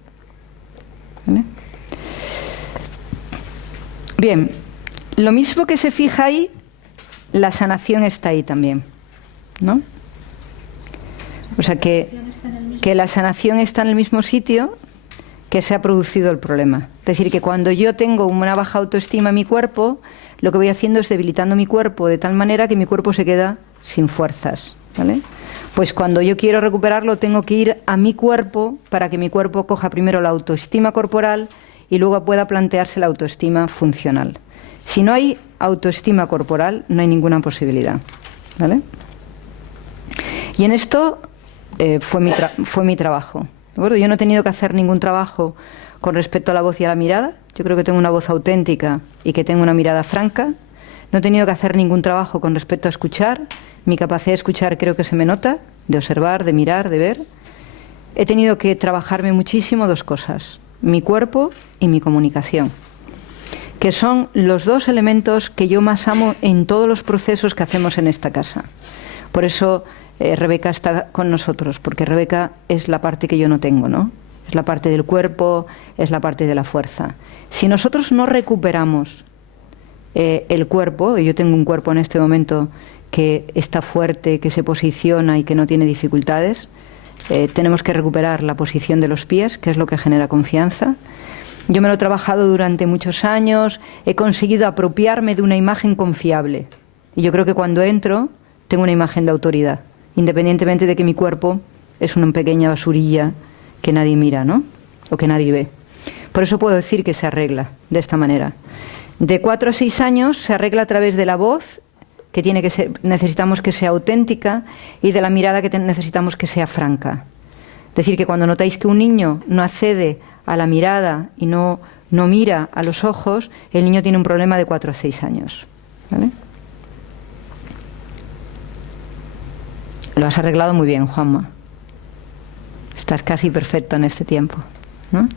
¿Vale? Bien, lo mismo que se fija ahí, la sanación está ahí también, ¿no? O sea que la sanación está en el mismo sitio que se ha producido el problema. Es decir, que cuando yo tengo una baja autoestima en mi cuerpo, lo que voy haciendo es debilitando mi cuerpo de tal manera que mi cuerpo se queda sin fuerzas, ¿vale? Pues cuando yo quiero recuperarlo, tengo que ir a mi cuerpo para que mi cuerpo coja primero la autoestima corporal y luego pueda plantearse la autoestima funcional. Si no hay autoestima corporal, no hay ninguna posibilidad, ¿vale? Y en esto fue mi trabajo, ¿de acuerdo? Yo no he tenido que hacer ningún trabajo con respecto a la voz y a la mirada. Yo creo que tengo una voz auténtica y que tengo una mirada franca. No he tenido que hacer ningún trabajo con respecto a escuchar. Mi capacidad de escuchar creo que se me nota, de observar, de mirar, de ver. He tenido que trabajarme muchísimo dos cosas: mi cuerpo y mi comunicación, que son los dos elementos que yo más amo en todos los procesos que hacemos en esta casa. Por eso Rebeca está con nosotros, porque Rebeca es la parte que yo no tengo, ¿no? Es la parte del cuerpo, es la parte de la fuerza. Si nosotros no recuperamos el cuerpo, y yo tengo un cuerpo en este momento que está fuerte, que se posiciona y que no tiene dificultades, tenemos que recuperar la posición de los pies, que es lo que genera confianza. Yo me lo he trabajado durante muchos años, he conseguido apropiarme de una imagen confiable. Y yo creo que cuando entro, tengo una imagen de autoridad, independientemente de que mi cuerpo es una pequeña basurilla que nadie mira, ¿no? O que nadie ve. Por eso puedo decir que se arregla de esta manera. De 4 a 6 años se arregla a través de la voz, que necesitamos que sea auténtica, y de la mirada, que necesitamos que sea franca. Es decir, que cuando notáis que un niño no accede a la mirada y no mira a los ojos, el niño tiene un problema de 4 a 6 años. ¿Vale? Lo has arreglado muy bien, Juanma. Estás casi perfecto en este tiempo, ¿no?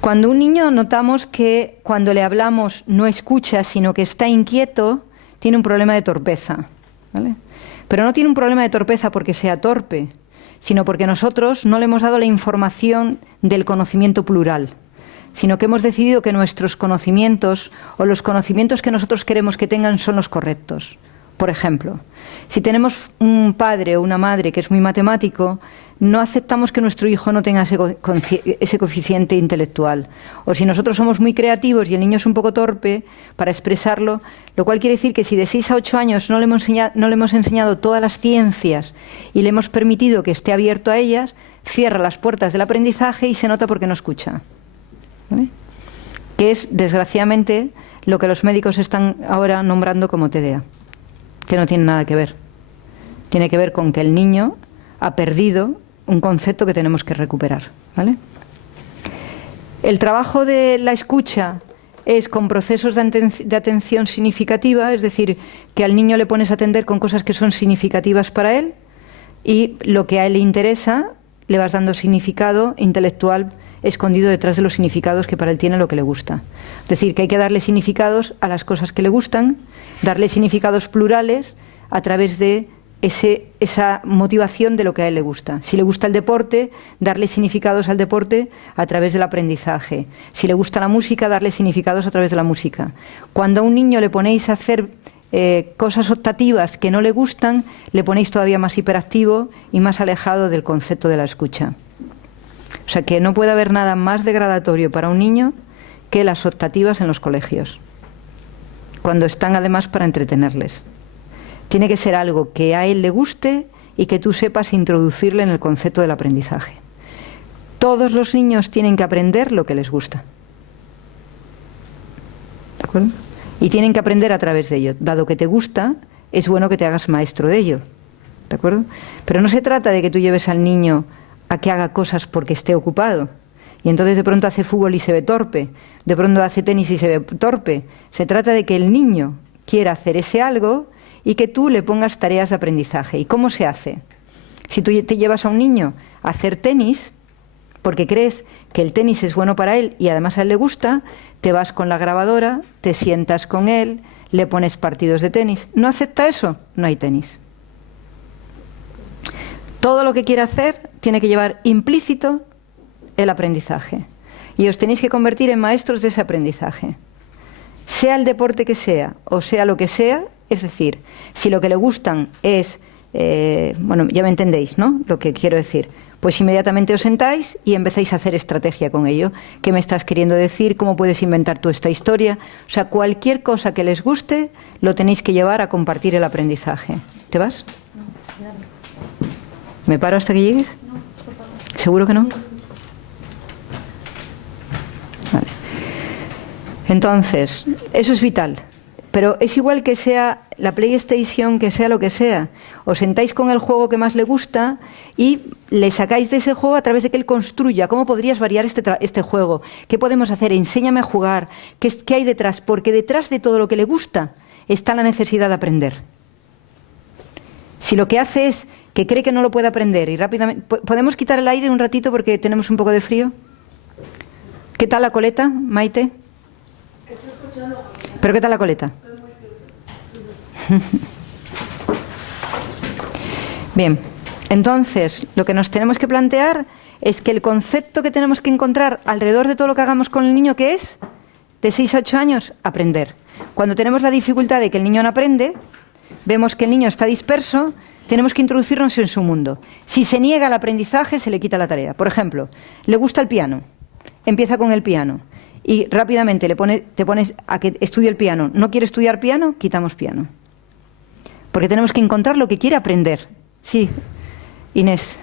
Cuando un niño notamos que cuando le hablamos no escucha, sino que está inquieto, tiene un problema de torpeza, ¿vale? Pero no tiene un problema de torpeza porque sea torpe, sino porque nosotros no le hemos dado la información del conocimiento plural, sino que hemos decidido que nuestros conocimientos o los conocimientos que nosotros queremos que tengan son los correctos. Por ejemplo, si tenemos un padre o una madre que es muy matemático, no aceptamos que nuestro hijo no tenga ese coeficiente intelectual. O si nosotros somos muy creativos y el niño es un poco torpe para expresarlo, lo cual quiere decir que si de 6 a 8 años no le hemos enseñado todas las ciencias y le hemos permitido que esté abierto a ellas, cierra las puertas del aprendizaje y se nota porque no escucha, ¿vale? Que es, desgraciadamente, lo que los médicos están ahora nombrando como TDA, que no tiene nada que ver. Tiene que ver con que el niño ha perdido un concepto que tenemos que recuperar, ¿vale? El trabajo de la escucha es con procesos de atención significativa, es decir, que al niño le pones a atender con cosas que son significativas para él, y lo que a él le interesa le vas dando significado intelectual escondido detrás de los significados que para él tiene lo que le gusta. Es decir, que hay que darle significados a las cosas que le gustan, darle significados plurales a través de esa motivación de lo que a él le gusta. Si le gusta el deporte, darle significados al deporte a través del aprendizaje. Si le gusta la música, darle significados a través de la música. Cuando a un niño le ponéis a hacer cosas optativas que no le gustan, le ponéis todavía más hiperactivo y más alejado del concepto de la escucha. O sea que no puede haber nada más degradatorio para un niño que las optativas en los colegios, cuando están además para entretenerles. Tiene que ser algo que a él le guste y que tú sepas introducirle en el concepto del aprendizaje. Todos los niños tienen que aprender lo que les gusta. ¿De acuerdo? Y tienen que aprender a través de ello. Dado que te gusta, es bueno que te hagas maestro de ello. ¿De acuerdo? Pero no se trata de que tú lleves al niño a que haga cosas porque esté ocupado. Y entonces de pronto hace fútbol y se ve torpe. De pronto hace tenis y se ve torpe. Se trata de que el niño quiera hacer ese algo y que tú le pongas tareas de aprendizaje. ¿Y cómo se hace? Si tú te llevas a un niño a hacer tenis, porque crees que el tenis es bueno para él y además a él le gusta, te vas con la grabadora, te sientas con él, le pones partidos de tenis. ¿No acepta eso? No hay tenis. Todo lo que quiera hacer tiene que llevar implícito el aprendizaje. Y os tenéis que convertir en maestros de ese aprendizaje. Sea el deporte que sea, o sea lo que sea, es decir, si lo que le gustan es, bueno, ya me entendéis, ¿no?, lo que quiero decir. Pues inmediatamente os sentáis y empezáis a hacer estrategia con ello. ¿Qué me estás queriendo decir? ¿Cómo puedes inventar tú esta historia? O sea, cualquier cosa que les guste, lo tenéis que llevar a compartir el aprendizaje. ¿Te vas? No, quédame. ¿Me paro hasta que llegues? No, por favor. ¿Seguro que no? Vale. Entonces, eso es vital. Pero es igual que sea la PlayStation, que sea lo que sea. Os sentáis con el juego que más le gusta y le sacáis de ese juego a través de que él construya. ¿Cómo podrías variar este juego? ¿Qué podemos hacer? Enséñame a jugar. ¿Qué hay detrás? Porque detrás de todo lo que le gusta está la necesidad de aprender. Si lo que hace es que cree que no lo puede aprender y rápidamente... ¿Podemos quitar el aire un ratito porque tenemos un poco de frío? ¿Qué tal la coleta, Maite? ¿Pero qué tal la coleta? Bien, entonces lo que nos tenemos que plantear es que el concepto que tenemos que encontrar alrededor de todo lo que hagamos con el niño, ¿qué es? De 6 a 8 años, aprender. Cuando tenemos la dificultad de que el niño no aprende, vemos que el niño está disperso, tenemos que introducirnos en su mundo. Si se niega al aprendizaje, se le quita la tarea. Por ejemplo, le gusta el piano, empieza con el piano y rápidamente te pones a que estudie el piano. ¿No quiere estudiar piano? Quitamos piano. Porque tenemos que encontrar lo que quiere aprender. Sí, Inés.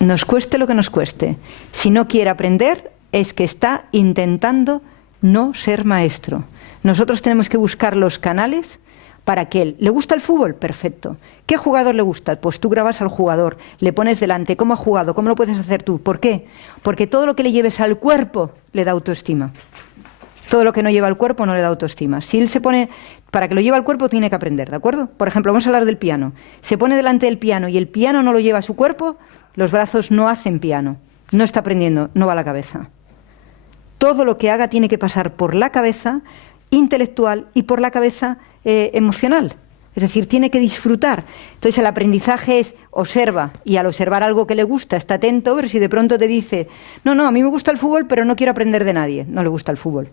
Nos cueste lo que nos cueste. Si no quiere aprender, es que está intentando no ser maestro. Nosotros tenemos que buscar los canales para que él... ¿Le gusta el fútbol? Perfecto. ¿Qué jugador le gusta? Pues tú grabas al jugador, le pones delante cómo ha jugado, cómo lo puedes hacer tú. ¿Por qué? Porque todo lo que le lleves al cuerpo le da autoestima. Todo lo que no lleva al cuerpo no le da autoestima. Si él se pone... Para que lo lleve al cuerpo tiene que aprender, ¿de acuerdo? Por ejemplo, vamos a hablar del piano. Se pone delante del piano y el piano no lo lleva a su cuerpo, los brazos no hacen piano. No está aprendiendo, no va a la cabeza. Todo lo que haga tiene que pasar por la cabeza intelectual y por la cabeza emocional. Es decir, tiene que disfrutar. Entonces el aprendizaje es observa, y al observar algo que le gusta está atento, pero si de pronto te dice no, a mí me gusta el fútbol pero no quiero aprender de nadie, no le gusta el fútbol.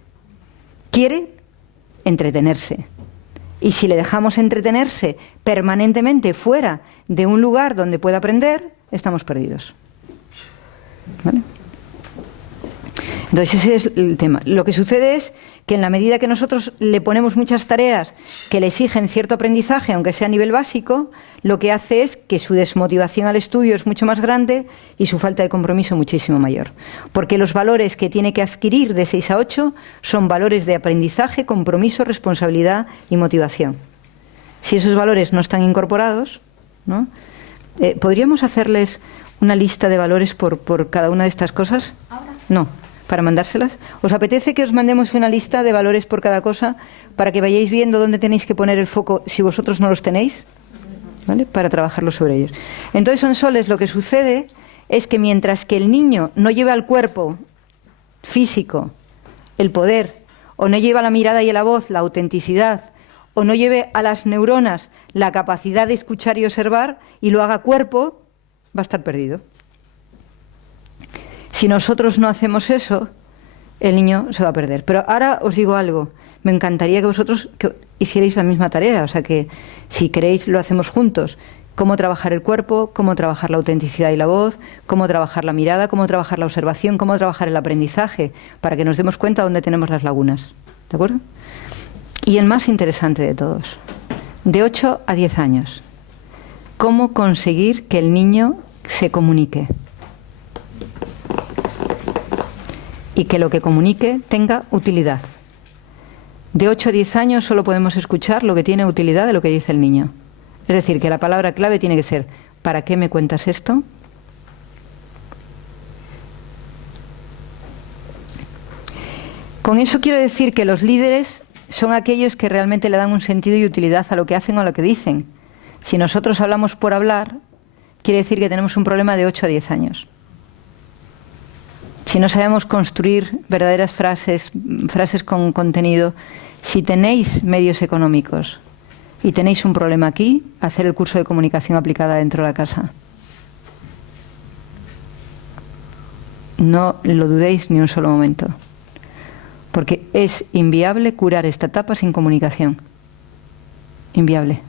Quiere entretenerse. Y si le dejamos entretenerse permanentemente fuera de un lugar donde pueda aprender, estamos perdidos. ¿Vale? Entonces ese es el tema. Lo que sucede es que en la medida que nosotros le ponemos muchas tareas que le exigen cierto aprendizaje, aunque sea a nivel básico, lo que hace es que su desmotivación al estudio es mucho más grande y su falta de compromiso muchísimo mayor. Porque los valores que tiene que adquirir de 6 a 8 son valores de aprendizaje, compromiso, responsabilidad y motivación. Si esos valores no están incorporados, ¿no? ¿Podríamos hacerles una lista de valores por cada una de estas cosas? ¿Ahora? No. Para mandárselas. ¿Os apetece que os mandemos una lista de valores por cada cosa para que vayáis viendo dónde tenéis que poner el foco si vosotros no los tenéis? ¿Vale? Para trabajarlo sobre ellos. Entonces, Sonsoles, lo que sucede es que mientras que el niño no lleve al cuerpo físico el poder, o no lleve a la mirada y a la voz la autenticidad, o no lleve a las neuronas la capacidad de escuchar y observar, y lo haga cuerpo, va a estar perdido. Si nosotros no hacemos eso, el niño se va a perder. Pero ahora os digo algo, me encantaría que vosotros hicierais la misma tarea, o sea que si queréis lo hacemos juntos. Cómo trabajar el cuerpo, cómo trabajar la autenticidad y la voz, cómo trabajar la mirada, cómo trabajar la observación, cómo trabajar el aprendizaje, para que nos demos cuenta dónde tenemos las lagunas. ¿De acuerdo? Y el más interesante de todos, de 8 a 10 años, cómo conseguir que el niño se comunique. Y que lo que comunique tenga utilidad. De 8 a 10 años solo podemos escuchar lo que tiene utilidad de lo que dice el niño. Es decir, que la palabra clave tiene que ser: ¿para qué me cuentas esto? Con eso quiero decir que los líderes son aquellos que realmente le dan un sentido y utilidad a lo que hacen o a lo que dicen. Si nosotros hablamos por hablar, quiere decir que tenemos un problema de 8 a 10 años. Si no sabemos construir verdaderas frases con contenido, si tenéis medios económicos y tenéis un problema aquí, hacer el curso de comunicación aplicada dentro de la casa. No lo dudéis ni un solo momento, porque es inviable curar esta etapa sin comunicación. Inviable.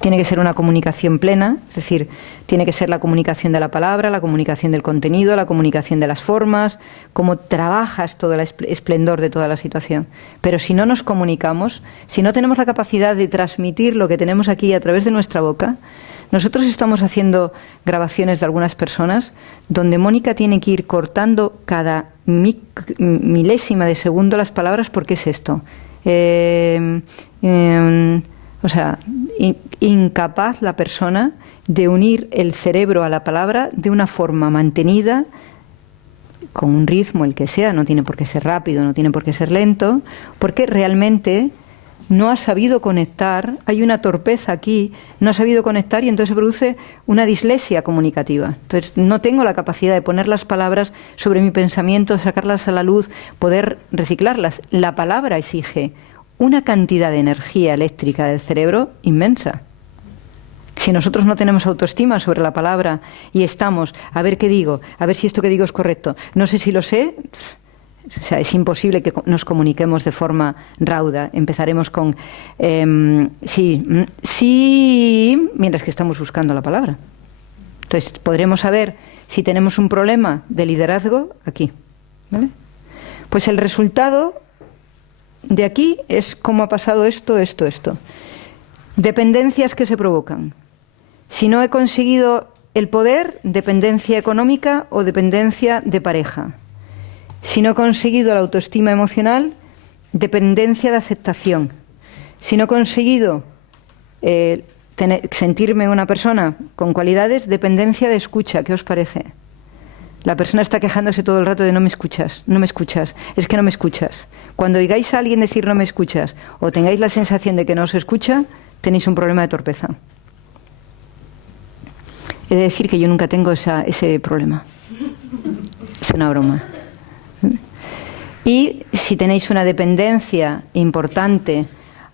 Tiene que ser una comunicación plena, es decir, tiene que ser la comunicación de la palabra, la comunicación del contenido, la comunicación de las formas, cómo trabajas todo el esplendor de toda la situación. Pero si no nos comunicamos, si no tenemos la capacidad de transmitir lo que tenemos aquí a través de nuestra boca, nosotros estamos haciendo grabaciones de algunas personas donde Mónica tiene que ir cortando cada milésima de segundo las palabras porque es esto. O sea, incapaz la persona de unir el cerebro a la palabra de una forma mantenida, con un ritmo el que sea, no tiene por qué ser rápido, no tiene por qué ser lento, porque realmente no ha sabido conectar, hay una torpeza aquí, no ha sabido conectar y entonces se produce una dislexia comunicativa. Entonces no tengo la capacidad de poner las palabras sobre mi pensamiento, sacarlas a la luz, poder reciclarlas. La palabra exige una cantidad de energía eléctrica del cerebro inmensa. Si nosotros no tenemos autoestima sobre la palabra y estamos, a ver qué digo, a ver si esto que digo es correcto, no sé si lo sé, o sea, es imposible que nos comuniquemos de forma rauda. Empezaremos con sí, mientras que estamos buscando la palabra. Entonces, podremos saber si tenemos un problema de liderazgo aquí, ¿vale? Pues el resultado de aquí es cómo ha pasado esto. Dependencias que se provocan. Si no he conseguido el poder, dependencia económica o dependencia de pareja. Si no he conseguido la autoestima emocional, dependencia de aceptación. Si no he conseguido sentirme una persona con cualidades, dependencia de escucha. ¿Qué os parece? La persona está quejándose todo el rato de no me escuchas, es que no me escuchas. Cuando oigáis a alguien decir no me escuchas o tengáis la sensación de que no os escucha, tenéis un problema de torpeza. He de decir que yo nunca tengo ese problema. Es una broma. Y si tenéis una dependencia importante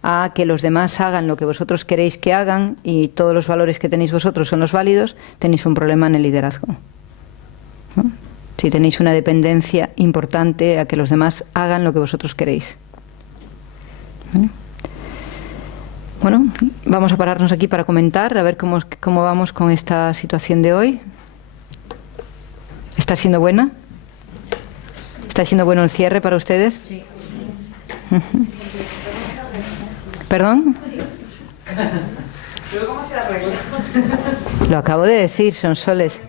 a que los demás hagan lo que vosotros queréis que hagan y todos los valores que tenéis vosotros son los válidos, tenéis un problema en el liderazgo. ¿No? Si tenéis una dependencia importante a que los demás hagan lo que vosotros queréis. ¿Vale? Bueno, vamos a pararnos aquí para comentar, a ver cómo vamos con esta situación de hoy. ¿Está siendo buena? ¿Está siendo bueno el cierre para ustedes? Sí. ¿Perdón? ¿Pero cómo se arregla? Lo acabo de decir, Sonsoles.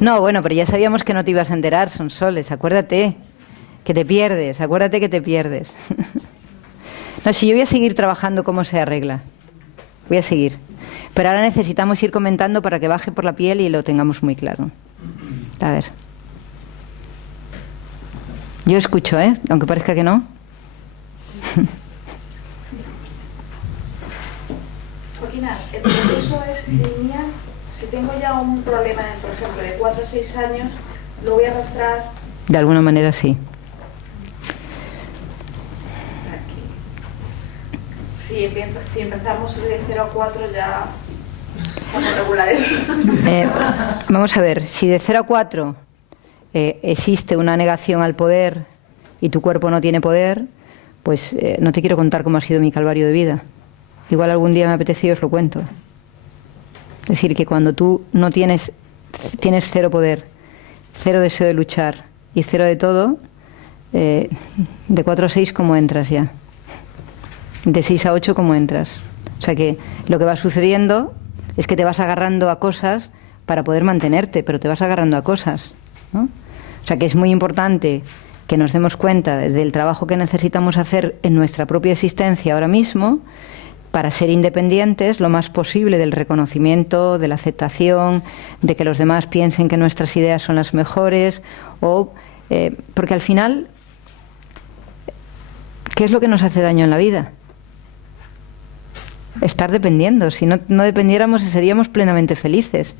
No, bueno, pero ya sabíamos que no te ibas a enterar, Sonsoles. Acuérdate que te pierdes, No, si yo voy a seguir trabajando cómo se arregla. Voy a seguir. Pero ahora necesitamos ir comentando para que baje por la piel y lo tengamos muy claro. A ver. Yo escucho, aunque parezca que no. Joaquina, el proceso es lineal si tengo ya un problema, por ejemplo, de 4 a 6 años, ¿lo voy a arrastrar? De alguna manera sí. Si empezamos de 0 a 4 ya estamos regulares. Vamos a ver, si de 0 a 4 existe una negación al poder y tu cuerpo no tiene poder, pues no te quiero contar cómo ha sido mi calvario de vida. Igual algún día me apetece y os lo cuento. Es decir, que cuando tú no tienes cero poder, cero deseo de luchar y cero de todo, de 4 a 6, ¿cómo entras ya? De 6 a 8, ¿cómo entras? O sea que lo que va sucediendo es que te vas agarrando a cosas para poder mantenerte, pero te vas agarrando a cosas, ¿no? O sea que es muy importante que nos demos cuenta del trabajo que necesitamos hacer en nuestra propia existencia ahora mismo para ser independientes lo más posible del reconocimiento, de la aceptación, de que los demás piensen que nuestras ideas son las mejores, porque al final, ¿qué es lo que nos hace daño en la vida? Estar dependiendo. Si no dependiéramos, seríamos plenamente felices.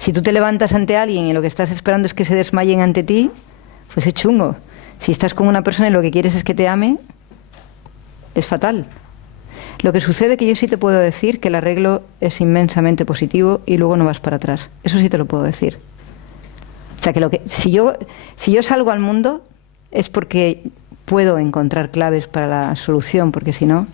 Si tú te levantas ante alguien y lo que estás esperando es que se desmayen ante ti, pues es chungo. Si estás con una persona y lo que quieres es que te ame, es fatal. Lo que sucede es que yo sí te puedo decir que el arreglo es inmensamente positivo y luego no vas para atrás. Eso sí te lo puedo decir. O sea, que si yo salgo al mundo es porque puedo encontrar claves para la solución, porque si no,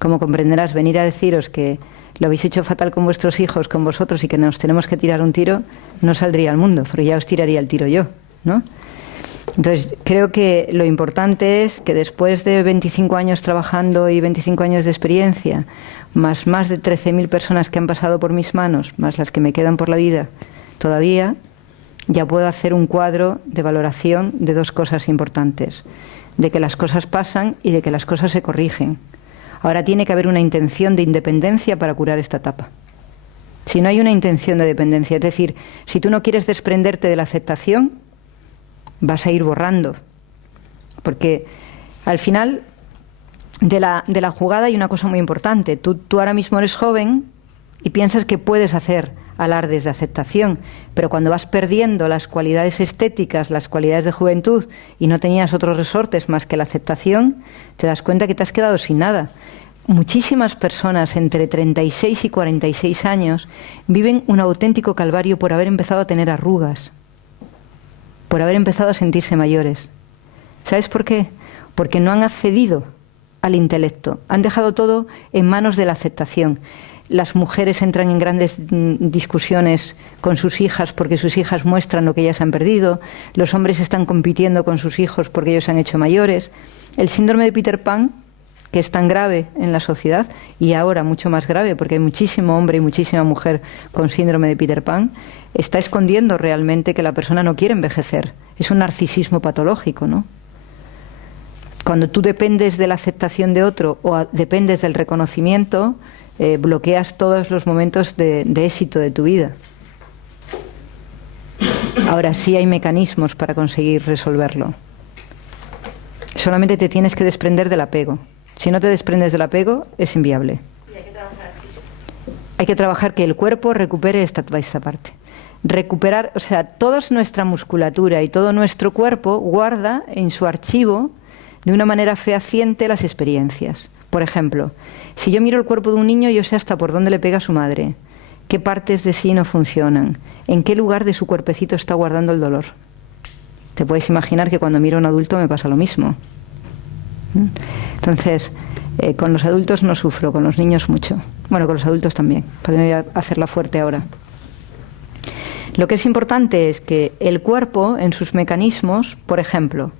como comprenderás, venir a deciros que lo habéis hecho fatal con vuestros hijos, con vosotros y que nos tenemos que tirar un tiro, no saldría al mundo, porque ya os tiraría el tiro yo, ¿no? Entonces, creo que lo importante es que después de 25 años trabajando y 25 años de experiencia, más de 13.000 personas que han pasado por mis manos, más las que me quedan por la vida todavía, ya puedo hacer un cuadro de valoración de 2 cosas importantes: de que las cosas pasan y de que las cosas se corrigen. Ahora tiene que haber una intención de independencia para curar esta etapa. Si no hay una intención de dependencia, es decir, si tú no quieres desprenderte de la aceptación, vas a ir borrando. Porque al final de la jugada hay una cosa muy importante. Tú ahora mismo eres joven y piensas que puedes hacer alardes de aceptación, pero cuando vas perdiendo las cualidades estéticas, las cualidades de juventud y no tenías otros resortes más que la aceptación, te das cuenta que te has quedado sin nada. Muchísimas personas entre 36 y 46 años viven un auténtico calvario por haber empezado a tener arrugas, por haber empezado a sentirse mayores. ¿Sabes por qué? Porque no han accedido al intelecto, han dejado todo en manos de la aceptación. Las mujeres entran en grandes discusiones con sus hijas porque sus hijas muestran lo que ellas han perdido. Los hombres están compitiendo con sus hijos porque ellos se han hecho mayores. El síndrome de Peter Pan, que es tan grave en la sociedad, y ahora mucho más grave porque hay muchísimo hombre y muchísima mujer con síndrome de Peter Pan, está escondiendo realmente que la persona no quiere envejecer. Es un narcisismo patológico, ¿no? Cuando tú dependes de la aceptación de otro o dependes del reconocimiento, bloqueas todos los momentos de éxito de tu vida. Ahora sí hay mecanismos para conseguir resolverlo. Solamente te tienes que desprender del apego. Si no te desprendes del apego, es inviable. Y hay que trabajar el físico. Hay que trabajar que el cuerpo recupere esta parte. Recuperar, o sea, toda nuestra musculatura y todo nuestro cuerpo guarda en su archivo de una manera fehaciente las experiencias. Por ejemplo, si yo miro el cuerpo de un niño, yo sé hasta por dónde le pega a su madre, qué partes de sí no funcionan, en qué lugar de su cuerpecito está guardando el dolor. Te puedes imaginar que cuando miro a un adulto me pasa lo mismo. Entonces, con los adultos no sufro, con los niños mucho. Bueno, con los adultos también, pero voy a hacerla fuerte ahora. Lo que es importante es que el cuerpo, en sus mecanismos, por ejemplo,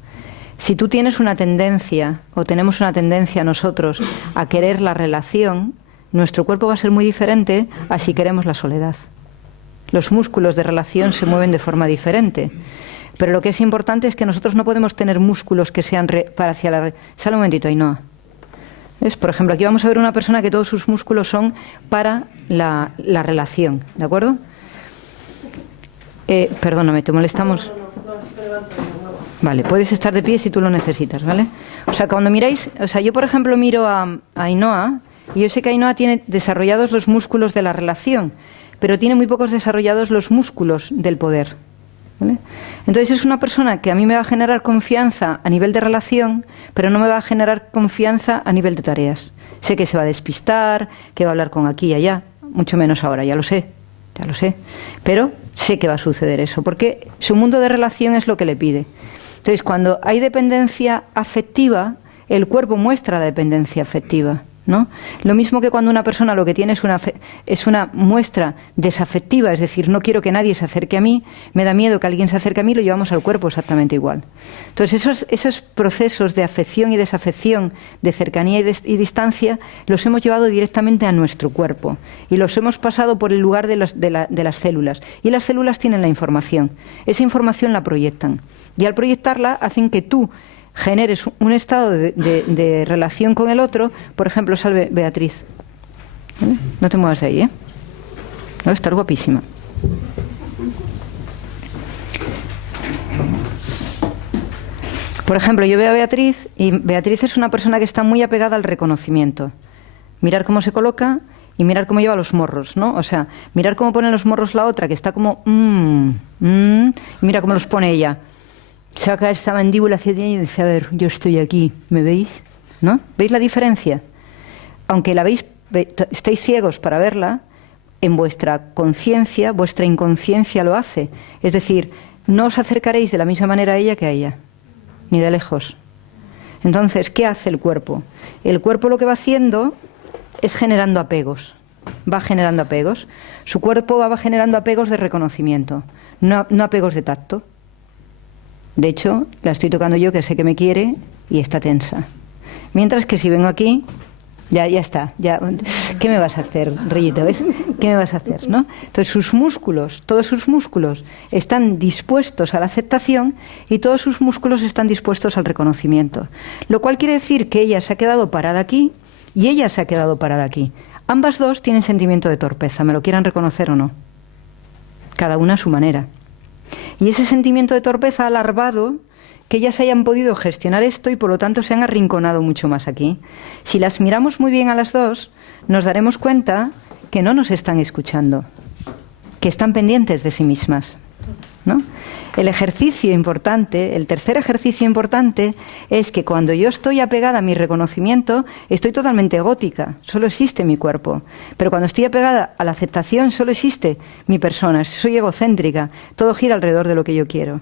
si tú tienes una tendencia, o tenemos una tendencia nosotros a querer la relación, nuestro cuerpo va a ser muy diferente a si queremos la soledad. Los músculos de relación se mueven de forma diferente. Pero lo que es importante es que nosotros no podemos tener músculos que sean para hacia la... Sale un momentito, Ainhoa. ¿Ves? Por ejemplo, aquí vamos a ver una persona que todos sus músculos son para la relación, ¿de acuerdo? Perdóname, ¿te molestamos? Vale, puedes estar de pie si tú lo necesitas, ¿vale? O sea, cuando miráis, o sea, yo por ejemplo miro a Ainhoa y yo sé que Ainhoa tiene desarrollados los músculos de la relación, pero tiene muy pocos desarrollados los músculos del poder, ¿vale? Entonces es una persona que a mí me va a generar confianza a nivel de relación, pero no me va a generar confianza a nivel de tareas. Sé que se va a despistar, que va a hablar con aquí y allá, mucho menos ahora, ya lo sé, pero sé que va a suceder eso, porque su mundo de relación es lo que le pide. Entonces, cuando hay dependencia afectiva, el cuerpo muestra la dependencia afectiva, ¿no? Lo mismo que cuando una persona lo que tiene es una muestra desafectiva, es decir, no quiero que nadie se acerque a mí, me da miedo que alguien se acerque a mí, lo llevamos al cuerpo exactamente igual. Entonces, esos procesos de afección y desafección, de cercanía y distancia, los hemos llevado directamente a nuestro cuerpo y los hemos pasado por el lugar de las células. Y las células tienen la información. Esa información la proyectan. Y al proyectarla hacen que tú generes un estado de relación con el otro. Por ejemplo, salve Beatriz. ¿Vale? No te muevas de ahí, ¿eh? No, estás guapísima. Por ejemplo, yo veo a Beatriz y Beatriz es una persona que está muy apegada al reconocimiento. Mirar cómo se coloca y mirar cómo lleva los morros, ¿no? O sea, mirar cómo pone los morros la otra, que está como... y mira cómo los pone ella. Saca esa mandíbula hacia ella y dice, a ver, yo estoy aquí, ¿me veis? ¿No? ¿Veis la diferencia? Aunque la veis, estáis ciegos para verla, en vuestra conciencia, vuestra inconsciencia lo hace. Es decir, no os acercaréis de la misma manera a ella que a ella, ni de lejos. Entonces, ¿qué hace el cuerpo? El cuerpo lo que va haciendo es generando apegos. Va generando apegos. Su cuerpo va generando apegos de reconocimiento, no apegos de tacto. De hecho, la estoy tocando yo, que sé que me quiere, y está tensa. Mientras que si vengo aquí, ya está. ¿Qué me vas a hacer, Reyito? ¿Ves? ¿Qué me vas a hacer? ¿No? Entonces sus músculos, todos sus músculos están dispuestos a la aceptación y todos sus músculos están dispuestos al reconocimiento. Lo cual quiere decir que ella se ha quedado parada aquí y ella se ha quedado parada aquí. Ambas dos tienen sentimiento de torpeza, me lo quieran reconocer o no. Cada una a su manera. Y ese sentimiento de torpeza ha alarvado que ellas hayan podido gestionar esto y por lo tanto se han arrinconado mucho más aquí. Si las miramos muy bien a las dos, nos daremos cuenta que no nos están escuchando, que están pendientes de sí mismas, ¿no? El ejercicio importante, el tercer ejercicio importante, es que cuando yo estoy apegada a mi reconocimiento, estoy totalmente egótica, solo existe mi cuerpo. Pero cuando estoy apegada a la aceptación, solo existe mi persona, soy egocéntrica, todo gira alrededor de lo que yo quiero.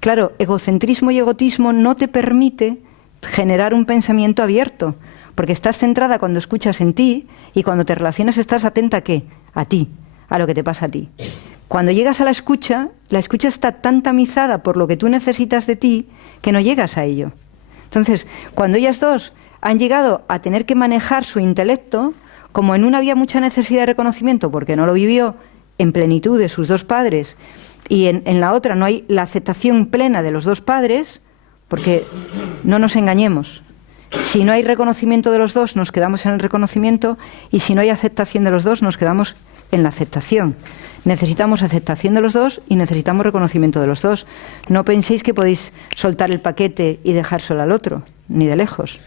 Claro, egocentrismo y egotismo no te permite generar un pensamiento abierto, porque estás centrada cuando escuchas en ti y cuando te relacionas estás atenta ¿a qué? A ti, a lo que te pasa a ti. Cuando llegas a la escucha está tan tamizada por lo que tú necesitas de ti que no llegas a ello. Entonces, cuando ellas dos han llegado a tener que manejar su intelecto, como en una había mucha necesidad de reconocimiento porque no lo vivió en plenitud de sus dos padres y en la otra no hay la aceptación plena de los dos padres, porque no nos engañemos, si no hay reconocimiento de los dos nos quedamos en el reconocimiento y si no hay aceptación de los dos nos quedamos en la aceptación. Necesitamos aceptación de los dos y necesitamos reconocimiento de los dos. No penséis que podéis soltar el paquete y dejárselo al otro, ni de lejos.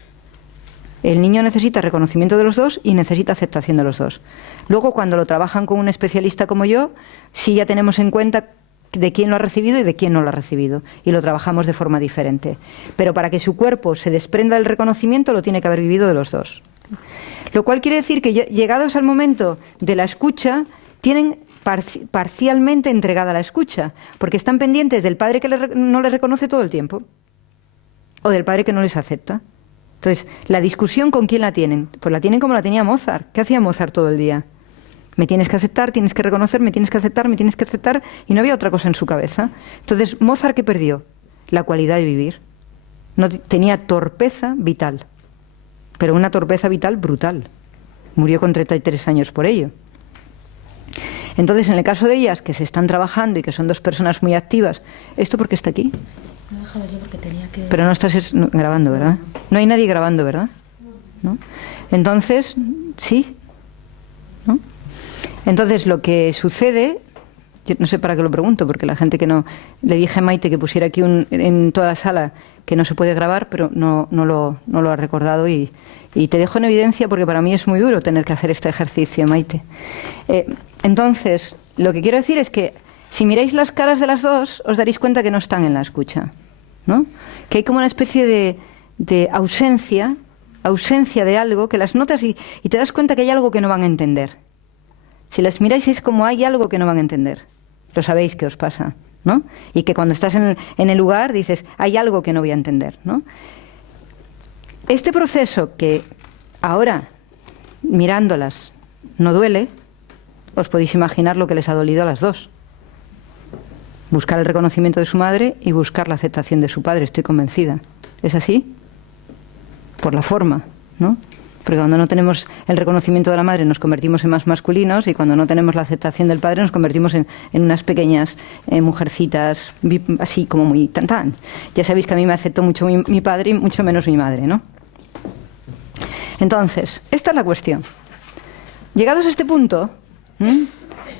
El niño necesita reconocimiento de los dos y necesita aceptación de los dos. Luego, cuando lo trabajan con un especialista como yo, sí ya tenemos en cuenta de quién lo ha recibido y de quién no lo ha recibido. Y lo trabajamos de forma diferente. Pero para que su cuerpo se desprenda del reconocimiento, lo tiene que haber vivido de los dos. Lo cual quiere decir que llegados al momento de la escucha, tienen parcialmente entregada la escucha, porque están pendientes del padre que no les reconoce todo el tiempo, o del padre que no les acepta. Entonces, la discusión, ¿con quién la tienen? Pues la tienen como la tenía Mozart. ¿Qué hacía Mozart todo el día? Me tienes que aceptar, tienes que reconocer, me tienes que aceptar, me tienes que aceptar, y no había otra cosa en su cabeza. Entonces, Mozart, ¿qué perdió? La cualidad de vivir. No tenía torpeza vital, pero una torpeza vital brutal. Murió con 33 años por ello. Entonces, en el caso de ellas, que se están trabajando y que son dos personas muy activas, ¿esto por qué está aquí? Lo he dejado yo porque tenía que... Pero no estás grabando, ¿verdad? No hay nadie grabando, ¿verdad? ¿No? Entonces, sí, ¿no? Entonces, lo que sucede, yo no sé para qué lo pregunto, porque la gente que no... Le dije a Maite que pusiera aquí en toda la sala que no se puede grabar, pero no lo ha recordado y te dejo en evidencia porque para mí es muy duro tener que hacer este ejercicio, Maite. Entonces, lo que quiero decir es que si miráis las caras de las dos, os daréis cuenta que no están en la escucha, ¿no? Que hay como una especie de ausencia de algo, que las notas y te das cuenta que hay algo que no van a entender. Si las miráis es como hay algo que no van a entender. Lo sabéis que os pasa, ¿no? Y que cuando estás en el lugar dices, hay algo que no voy a entender, ¿no? Este proceso que ahora, mirándolas, no duele, os podéis imaginar lo que les ha dolido a las dos. Buscar el reconocimiento de su madre y buscar la aceptación de su padre, estoy convencida. ¿Es así? Por la forma, ¿no? Porque cuando no tenemos el reconocimiento de la madre nos convertimos en más masculinos y cuando no tenemos la aceptación del padre nos convertimos en unas pequeñas mujercitas, así como muy tan. Ya sabéis que a mí me aceptó mucho mi padre y mucho menos mi madre, ¿no? Entonces, esta es la cuestión. Llegados a este punto,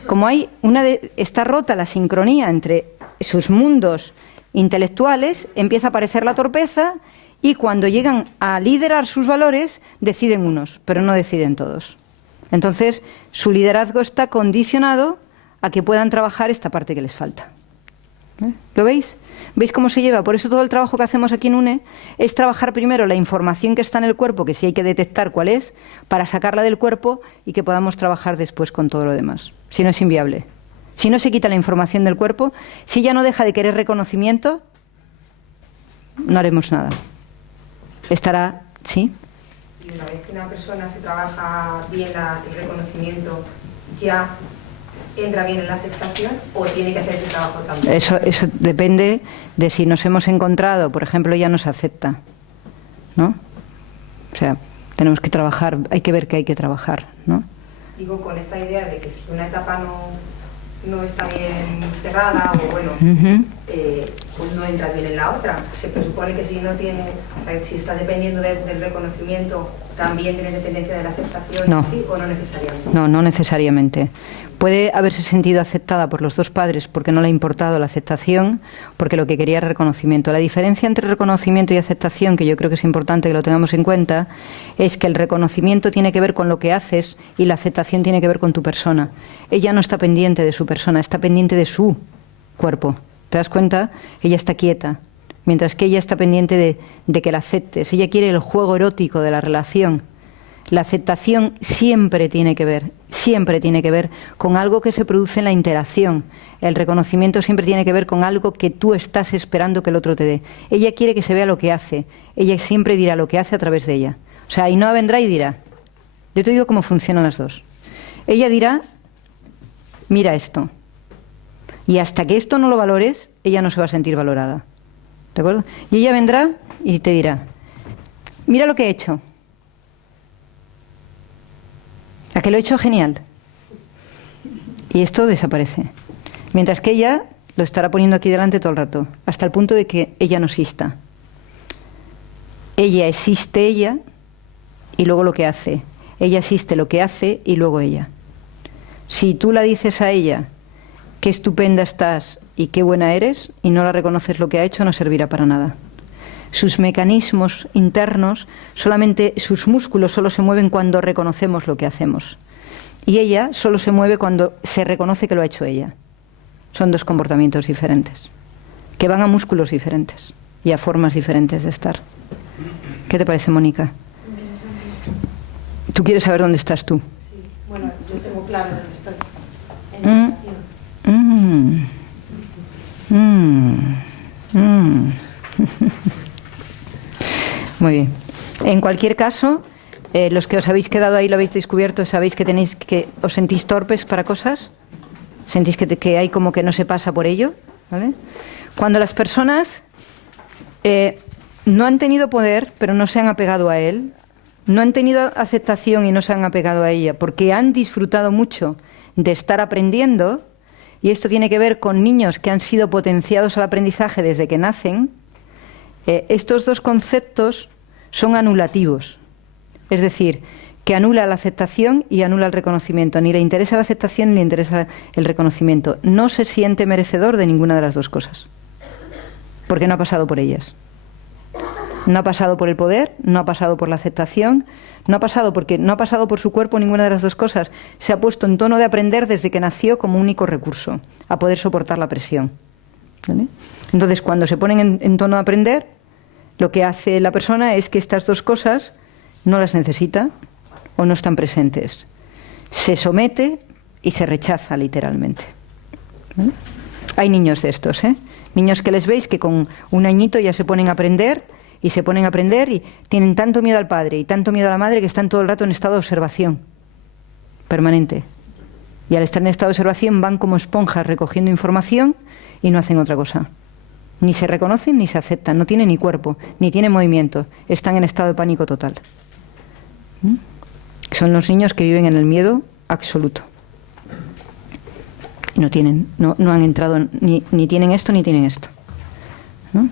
como está rota la sincronía entre sus mundos intelectuales, empieza a aparecer la torpeza y cuando llegan a liderar sus valores, deciden unos, pero no deciden todos. Entonces, su liderazgo está condicionado a que puedan trabajar esta parte que les falta. ¿Lo veis? ¿Veis cómo se lleva? Por eso todo el trabajo que hacemos aquí en UNE es trabajar primero la información que está en el cuerpo, que sí hay que detectar cuál es, para sacarla del cuerpo y que podamos trabajar después con todo lo demás. Si no es inviable. Si no se quita la información del cuerpo, si ya no deja de querer reconocimiento, no haremos nada. Estará, ¿sí? Y una vez que una persona se trabaja bien el reconocimiento, ¿ya entra bien en la aceptación o tiene que hacer ese trabajo también? Eso depende de si nos hemos encontrado, por ejemplo, ya nos acepta, ¿no? O sea, tenemos que trabajar, hay que ver que hay que trabajar, ¿no? Digo, con esta idea de que si una etapa no está bien cerrada o bueno, pues no entras bien en la otra. Se presupone que si no tienes, o sea, si estás dependiendo del reconocimiento, también tienes dependencia de la aceptación, no. ¿sí? ¿O no necesariamente? No necesariamente. Puede haberse sentido aceptada por los dos padres porque no le ha importado la aceptación, porque lo que quería era reconocimiento. La diferencia entre reconocimiento y aceptación, que yo creo que es importante que lo tengamos en cuenta, es que el reconocimiento tiene que ver con lo que haces y la aceptación tiene que ver con tu persona. Ella no está pendiente de su persona, está pendiente de su cuerpo. ¿Te das cuenta? Ella está quieta, mientras que ella está pendiente de que la aceptes. Ella quiere el juego erótico de la relación. La aceptación siempre tiene que ver con algo que se produce en la interacción. El reconocimiento siempre tiene que ver con algo que tú estás esperando que el otro te dé. Ella quiere que se vea lo que hace. Ella siempre dirá lo que hace a través de ella. O sea, Ainhoa vendrá y dirá. Yo te digo cómo funcionan las dos. Ella dirá, mira esto. Y hasta que esto no lo valores, ella no se va a sentir valorada. ¿De acuerdo? Y ella vendrá y te dirá, mira lo que he hecho. ¿A que lo he hecho genial? Y esto desaparece. Mientras que ella lo estará poniendo aquí delante todo el rato, hasta el punto de que ella no exista. Ella existe ella y luego lo que hace. Ella existe lo que hace y luego ella. Si tú la dices a ella, qué estupenda estás y qué buena eres, y no la reconoces lo que ha hecho, no servirá para nada. Sus mecanismos internos, solamente sus músculos solo se mueven cuando reconocemos lo que hacemos. Y ella solo se mueve cuando se reconoce que lo ha hecho ella. Son dos comportamientos diferentes, que van a músculos diferentes y a formas diferentes de estar. ¿Qué te parece, Mónica? ¿Tú quieres saber dónde estás tú? Sí, bueno, yo tengo claro dónde estoy. En Muy bien. En cualquier caso, los que os habéis quedado ahí lo habéis descubierto, sabéis que os sentís torpes para cosas, sentís que hay como que no se pasa por ello, ¿vale? Cuando las personas no han tenido poder, pero no se han apegado a él, no han tenido aceptación y no se han apegado a ella, porque han disfrutado mucho de estar aprendiendo, y esto tiene que ver con niños que han sido potenciados al aprendizaje desde que nacen. Estos dos conceptos son anulativos, es decir, que anula la aceptación y anula el reconocimiento. Ni le interesa la aceptación ni le interesa el reconocimiento. No se siente merecedor de ninguna de las dos cosas, porque no ha pasado por ellas. No ha pasado por el poder, no ha pasado por la aceptación, no ha pasado por su cuerpo ninguna de las dos cosas. Se ha puesto en tono de aprender desde que nació como único recurso, a poder soportar la presión. ¿Vale? Entonces, cuando se ponen en tono de aprender, lo que hace la persona es que estas dos cosas no las necesita o no están presentes. Se somete y se rechaza literalmente. ¿Vale? Hay niños de estos, niños que les veis que con un añito ya se ponen a aprender y tienen tanto miedo al padre y tanto miedo a la madre que están todo el rato en estado de observación permanente. Y al estar en estado de observación van como esponjas recogiendo información y no hacen otra cosa. Ni se reconocen ni se aceptan, no tienen ni cuerpo, ni tienen movimiento, están en estado de pánico total. Son los niños que viven en el miedo absoluto. Y no han entrado, ni tienen esto ni tienen esto. ¿No?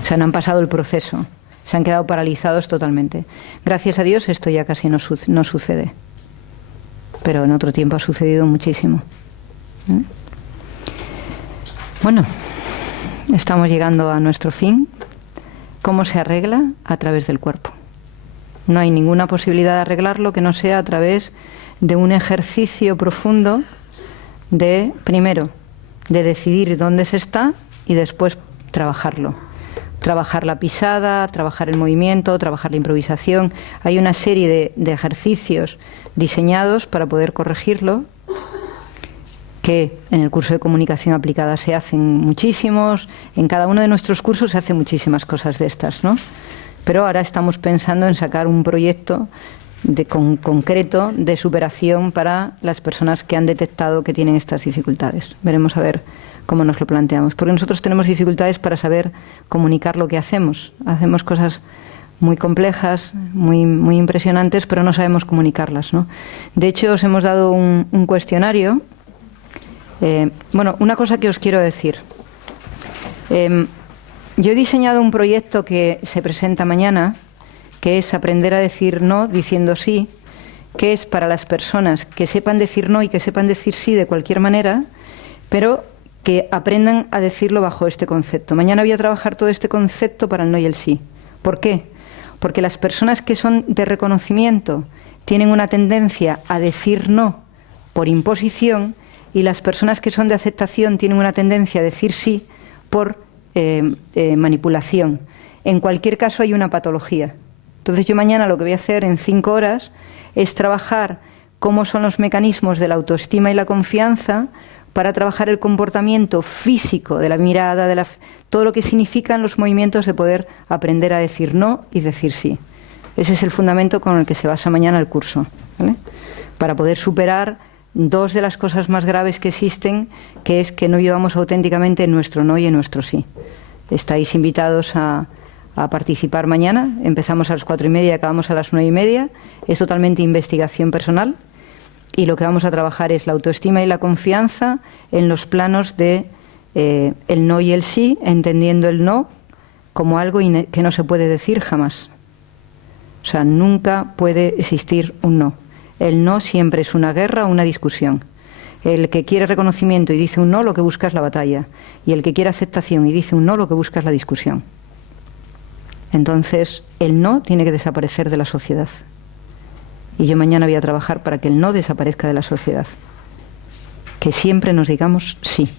O sea, no han pasado el proceso, se han quedado paralizados totalmente. Gracias a Dios esto ya casi no sucede, pero en otro tiempo ha sucedido muchísimo. Bueno, estamos llegando a nuestro fin. ¿Cómo se arregla? A través del cuerpo. No hay ninguna posibilidad de arreglarlo que no sea a través de un ejercicio profundo primero, de decidir dónde se está y después trabajarlo. Trabajar la pisada, trabajar el movimiento, trabajar la improvisación. Hay una serie de ejercicios diseñados para poder corregirlo, que en el curso de comunicación aplicada se hacen muchísimos, en cada uno de nuestros cursos se hacen muchísimas cosas de estas, ¿no? Pero ahora estamos pensando en sacar un proyecto concreto de superación para las personas que han detectado que tienen estas dificultades. Veremos a ver cómo nos lo planteamos, porque nosotros tenemos dificultades para saber comunicar lo que hacemos. Hacemos cosas muy complejas, muy impresionantes, pero no sabemos comunicarlas, ¿no? De hecho, os hemos dado un cuestionario. Una cosa que os quiero decir. Yo he diseñado un proyecto que se presenta mañana, que es aprender a decir no diciendo sí, que es para las personas que sepan decir no y que sepan decir sí de cualquier manera, pero que aprendan a decirlo bajo este concepto. Mañana voy a trabajar todo este concepto para el no y el sí. ¿Por qué? Porque las personas que son de reconocimiento tienen una tendencia a decir no por imposición, y las personas que son de aceptación tienen una tendencia a decir sí por manipulación. En cualquier caso hay una patología. Entonces yo mañana lo que voy a hacer en 5 horas es trabajar cómo son los mecanismos de la autoestima y la confianza para trabajar el comportamiento físico de la mirada, todo lo que significan los movimientos de poder aprender a decir no y decir sí. Ese es el fundamento con el que se basa mañana el curso, ¿vale? Para poder superar 2 de las cosas más graves que existen, que es que no llevamos auténticamente en nuestro no y en nuestro sí. Estáis invitados a participar mañana. Empezamos a las 4:30 y acabamos a las 9:30. Es totalmente investigación personal y lo que vamos a trabajar es la autoestima y la confianza en los planos de el no y el sí, entendiendo el no como algo que no se puede decir jamás. O sea, nunca puede existir un no. El no siempre es una guerra o una discusión. El que quiere reconocimiento y dice un no, lo que busca es la batalla. Y el que quiere aceptación y dice un no, lo que busca es la discusión. Entonces, el no tiene que desaparecer de la sociedad. Y yo mañana voy a trabajar para que el no desaparezca de la sociedad. Que siempre nos digamos sí.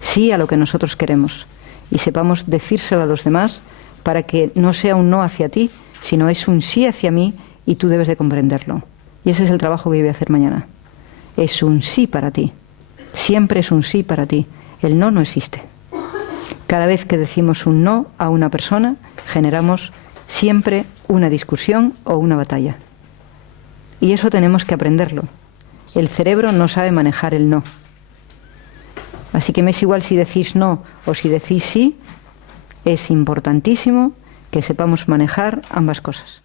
Sí a lo que nosotros queremos. Y sepamos decírselo a los demás para que no sea un no hacia ti, sino es un sí hacia mí y tú debes de comprenderlo. Y ese es el trabajo que yo voy a hacer mañana. Es un sí para ti. Siempre es un sí para ti. El no no existe. Cada vez que decimos un no a una persona, generamos siempre una discusión o una batalla. Y eso tenemos que aprenderlo. El cerebro no sabe manejar el no. Así que me es igual si decís no o si decís sí, es importantísimo que sepamos manejar ambas cosas.